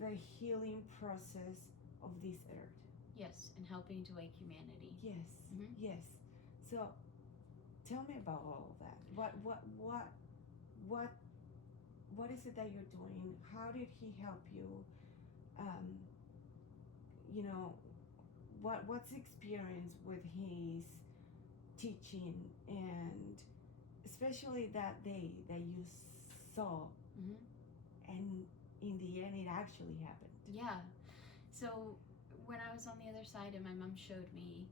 the healing process of this earth. Yes, and helping to wake humanity. Yes, yes. So tell me about all of that. What is it that you're doing? How did he help you? You know, what's the experience with his teaching, and especially that day that you saw, and in the end it actually happened. Yeah. So when I was on the other side and my mom showed me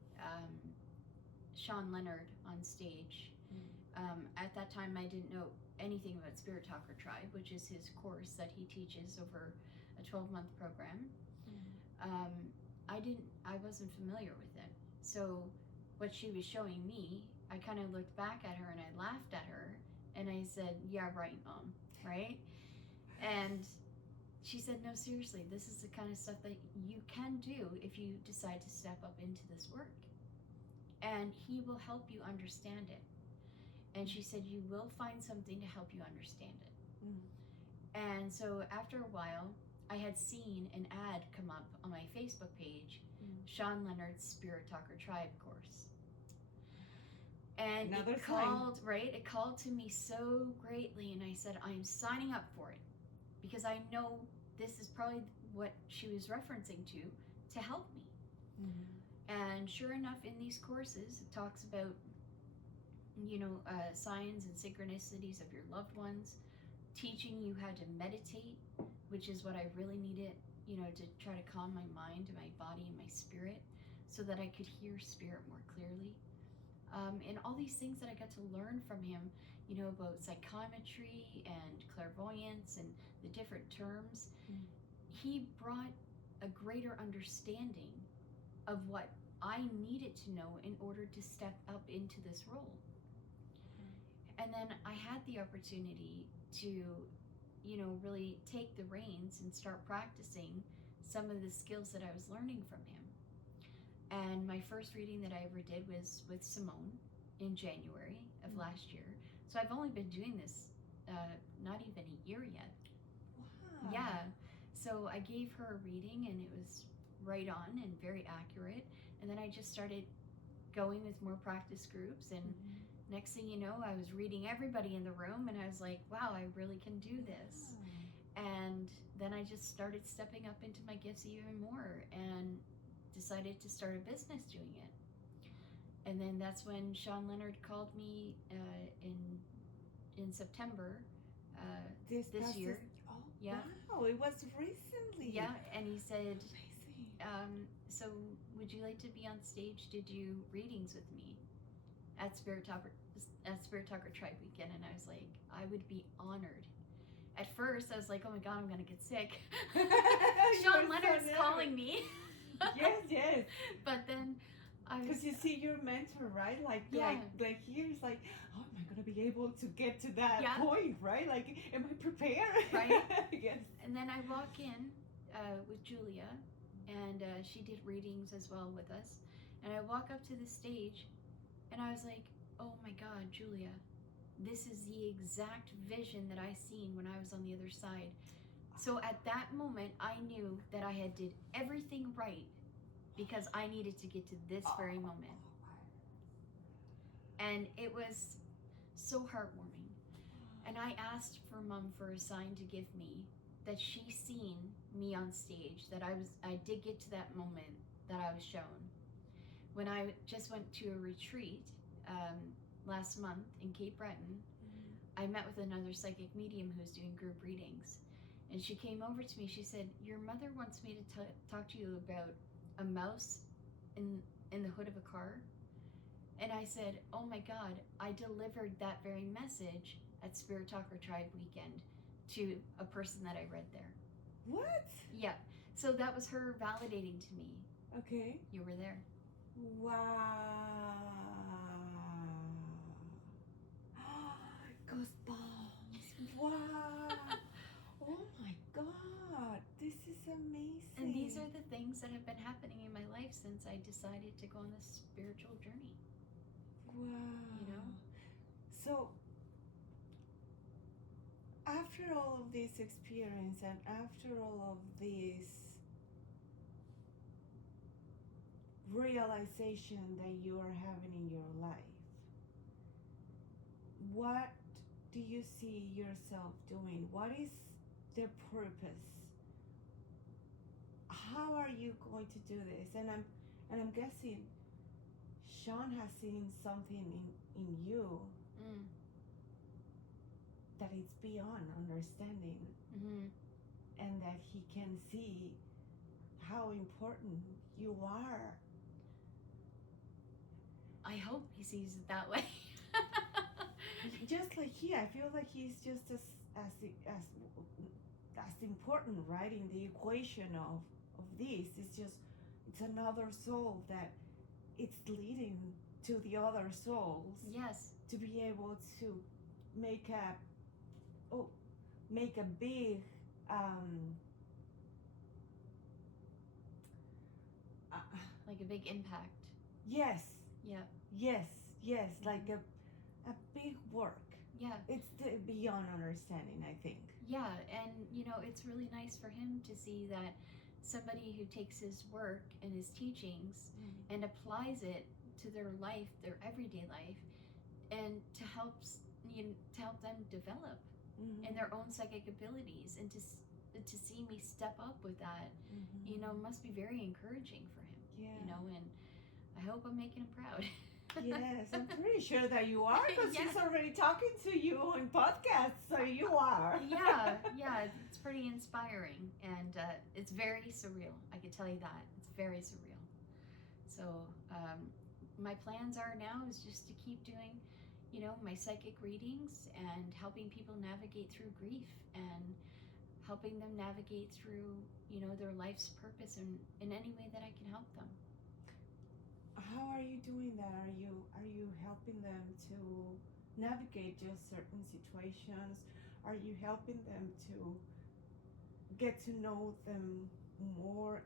Shawn Leonard on stage, at that time I didn't know anything about Spirit Talker Tribe, which is his course that he teaches over a 12-month program. I wasn't familiar with it. So what she was showing me, I kind of looked back at her and I laughed at her and I said, yeah, right, Mom, right? And she said, no, seriously, this is the kind of stuff that you can do if you decide to step up into this work. And he will help you understand it. And she said, you will find something to help you understand it. And so after a while, I had seen an ad come up on my Facebook page, Shawn Leonard's Spirit Talker Tribe course. And it called to me so greatly, and I said, I'm signing up for it because I know this is probably what she was referencing to help me. And sure enough, in these courses, it talks about, signs and synchronicities of your loved ones, teaching you how to meditate, which is what I really needed, to try to calm my mind and my body and my spirit so that I could hear spirit more clearly. And all these things that I got to learn from him, about psychometry and clairvoyance and the different terms. He brought a greater understanding of what I needed to know in order to step up into this role. And then I had the opportunity to, really take the reins and start practicing some of the skills that I was learning from him. And my first reading that I ever did was with Simone in January of last year. So I've only been doing this not even a year yet. Wow. Yeah. So I gave her a reading and it was right on and very accurate. And then I just started going with more practice groups, and next thing you know, I was reading everybody in the room and I was like, wow, I really can do this. And then I just started stepping up into my gifts even more and decided to start a business doing it. And then that's when Shawn Leonard called me in September this year. Yeah. Wow, it was recently. Yeah, and he said, amazing. So would you like to be on stage to do readings with me at Spirit Talker Tribe Weekend? And I was like, I would be honored. At first, I was like, oh my God, I'm going to get sick. Shawn Leonard's calling me. Yes. But then because you see your mentor, right? Like here is like, oh, am I going to be able to get to that point, right? Like, am I prepared? Right. Yes. And then I walk in with Julia, and she did readings as well with us. And I walk up to the stage, and I was like, oh my God, Julia, this is the exact vision that I seen when I was on the other side. So at that moment, I knew that I had did everything right because I needed to get to this very moment. And it was so heartwarming. And I asked for Mom for a sign to give me that she seen me on stage, that I did get to that moment that I was shown. When I just went to a retreat last month in Cape Breton, I met with another psychic medium who was doing group readings. And she came over to me, she said, your mother wants me to talk to you about a mouse in the hood of a car. And I said, oh my God, I delivered that very message at Spirit Talker Tribe Weekend to a person that I read there. What? Yeah. So that was her validating to me. Okay. You were there. Wow. Goosebumps. Wow. Oh my God. This is amazing. And these are the things that have been happening in my life since I decided to go on this spiritual journey. Wow. So after all of this experience and after all of this realization that you are having in your life, what do you see yourself doing? What is the purpose? How are you going to do this? And I'm guessing Shawn has seen something in you that it's beyond understanding, and that he can see how important you are. I hope he sees it that way. Just like I feel like he's just as important, right, in the equation of this. It's another soul that it's leading to the other souls. Yes. To be able to make a big like a big impact. Yes. Yeah. Yes, like a big work. Yeah. It's beyond understanding, I think. Yeah, and it's really nice for him to see that somebody who takes his work and his teachings and applies it to their life, their everyday life, and to help them develop in their own psychic abilities, and to see me step up with that, must be very encouraging for him. Yeah. And I hope I'm making him proud. Yes, I'm pretty sure that you are, because Yeah. he's already talking to you on podcasts, so you are. yeah, it's pretty inspiring, and it's very surreal. I can tell you that. It's very surreal. So my plans are now is just to keep doing, my psychic readings and helping people navigate through grief and helping them navigate through, their life's purpose in any way that I can help them. How are you doing that? Are you helping them to navigate just certain situations? Are you helping them to get to know them more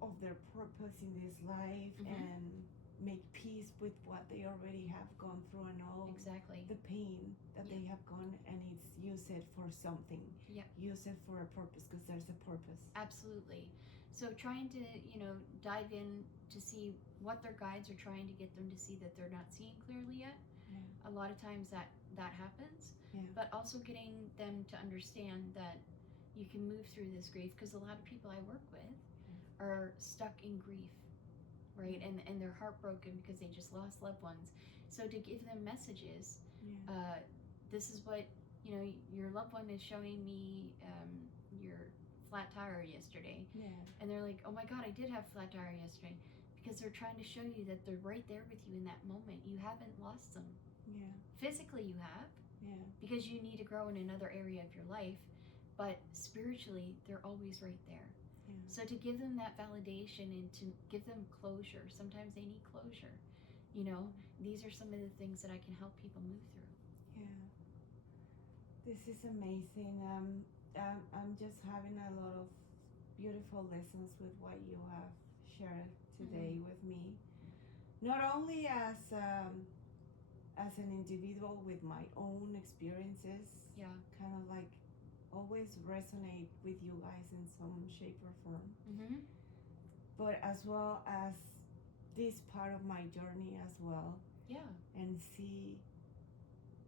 of their purpose in this life and make peace with what they already have gone through and all Exactly. the pain that they have gone, and it's use it for something. Yeah. Use it for a purpose, because there's a purpose. Absolutely. So trying to, dive in to see what their guides are trying to get them to see that they're not seeing clearly yet. Yeah. A lot of times that happens. Yeah. But also getting them to understand that you can move through this grief, because a lot of people I work with are stuck in grief, right? And they're heartbroken because they just lost loved ones. So to give them messages, this is what, your loved one is showing me your flat tire yesterday. Yeah. And they're like, oh my God, I did have flat tire yesterday. Because they're trying to show you that they're right there with you in that moment. You haven't lost them. Yeah. Physically you have. Yeah. Because you need to grow in another area of your life. But spiritually, they're always right there. Yeah. So to give them that validation and to give them closure, sometimes they need closure. These are some of the things that I can help people move through. Yeah. This is amazing. I'm just having a lot of beautiful lessons with what you have shared today with me. Not only as an individual with my own experiences, kind of like always resonate with you guys in some shape or form, but as well as this part of my journey as well. Yeah. And see,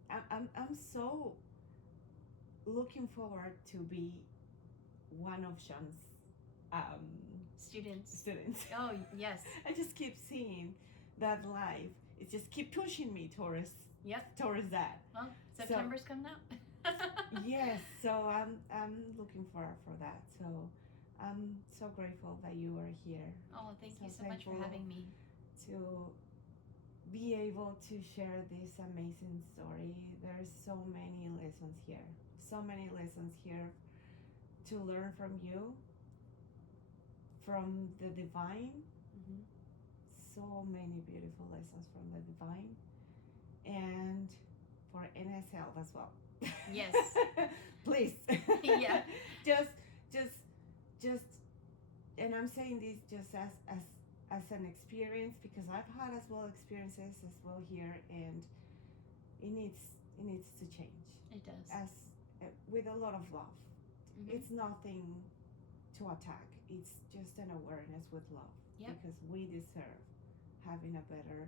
I'm so looking forward to be one of Shawn's students. Oh, yes. I just keep seeing that life. It just keep pushing me towards that. Well, September's coming up. Yes, so I'm looking for that. So I'm so grateful that you are here. Oh, thank you so much for having me. To be able to share this amazing story. There's so many lessons here. So many lessons here to learn from you, from the divine. So many beautiful lessons from the divine, and for NSL as well. Yes. Please. Yeah. Just, and I'm saying this just as an experience, because I've had as well experiences as well here, and it needs it needs to change. It does. As with a lot of love. It's nothing to attack. It's just an awareness with love. Yep. Because we deserve having a better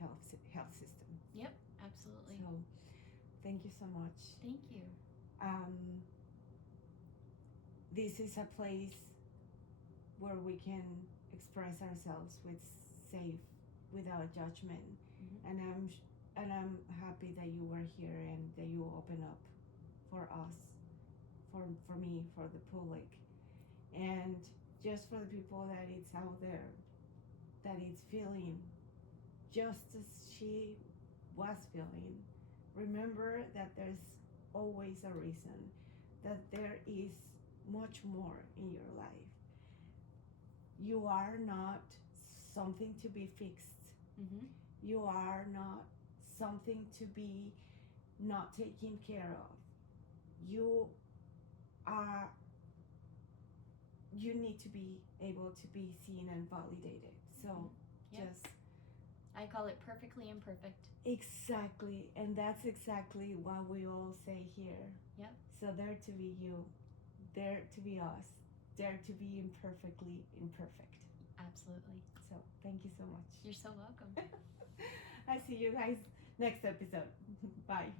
health system. Yep, absolutely. So, thank you so much. Thank you. This is a place where we can express ourselves with safe, without judgment. And I'm happy that you were here and that you open up for us, for me, for the public, and just for the people that it's out there, that it's feeling just as she was feeling. Remember that there's always a reason, that there is much more in your life. You are not something to be fixed. You are not something to be not taken care of. You need to be able to be seen and validated. So just, I call it perfectly imperfect. Exactly, and that's exactly what we all say here. Yep. So dare to be you, dare to be us, dare to be imperfectly imperfect. Absolutely. So thank you so much. You're so welcome. I see you guys next episode. Bye.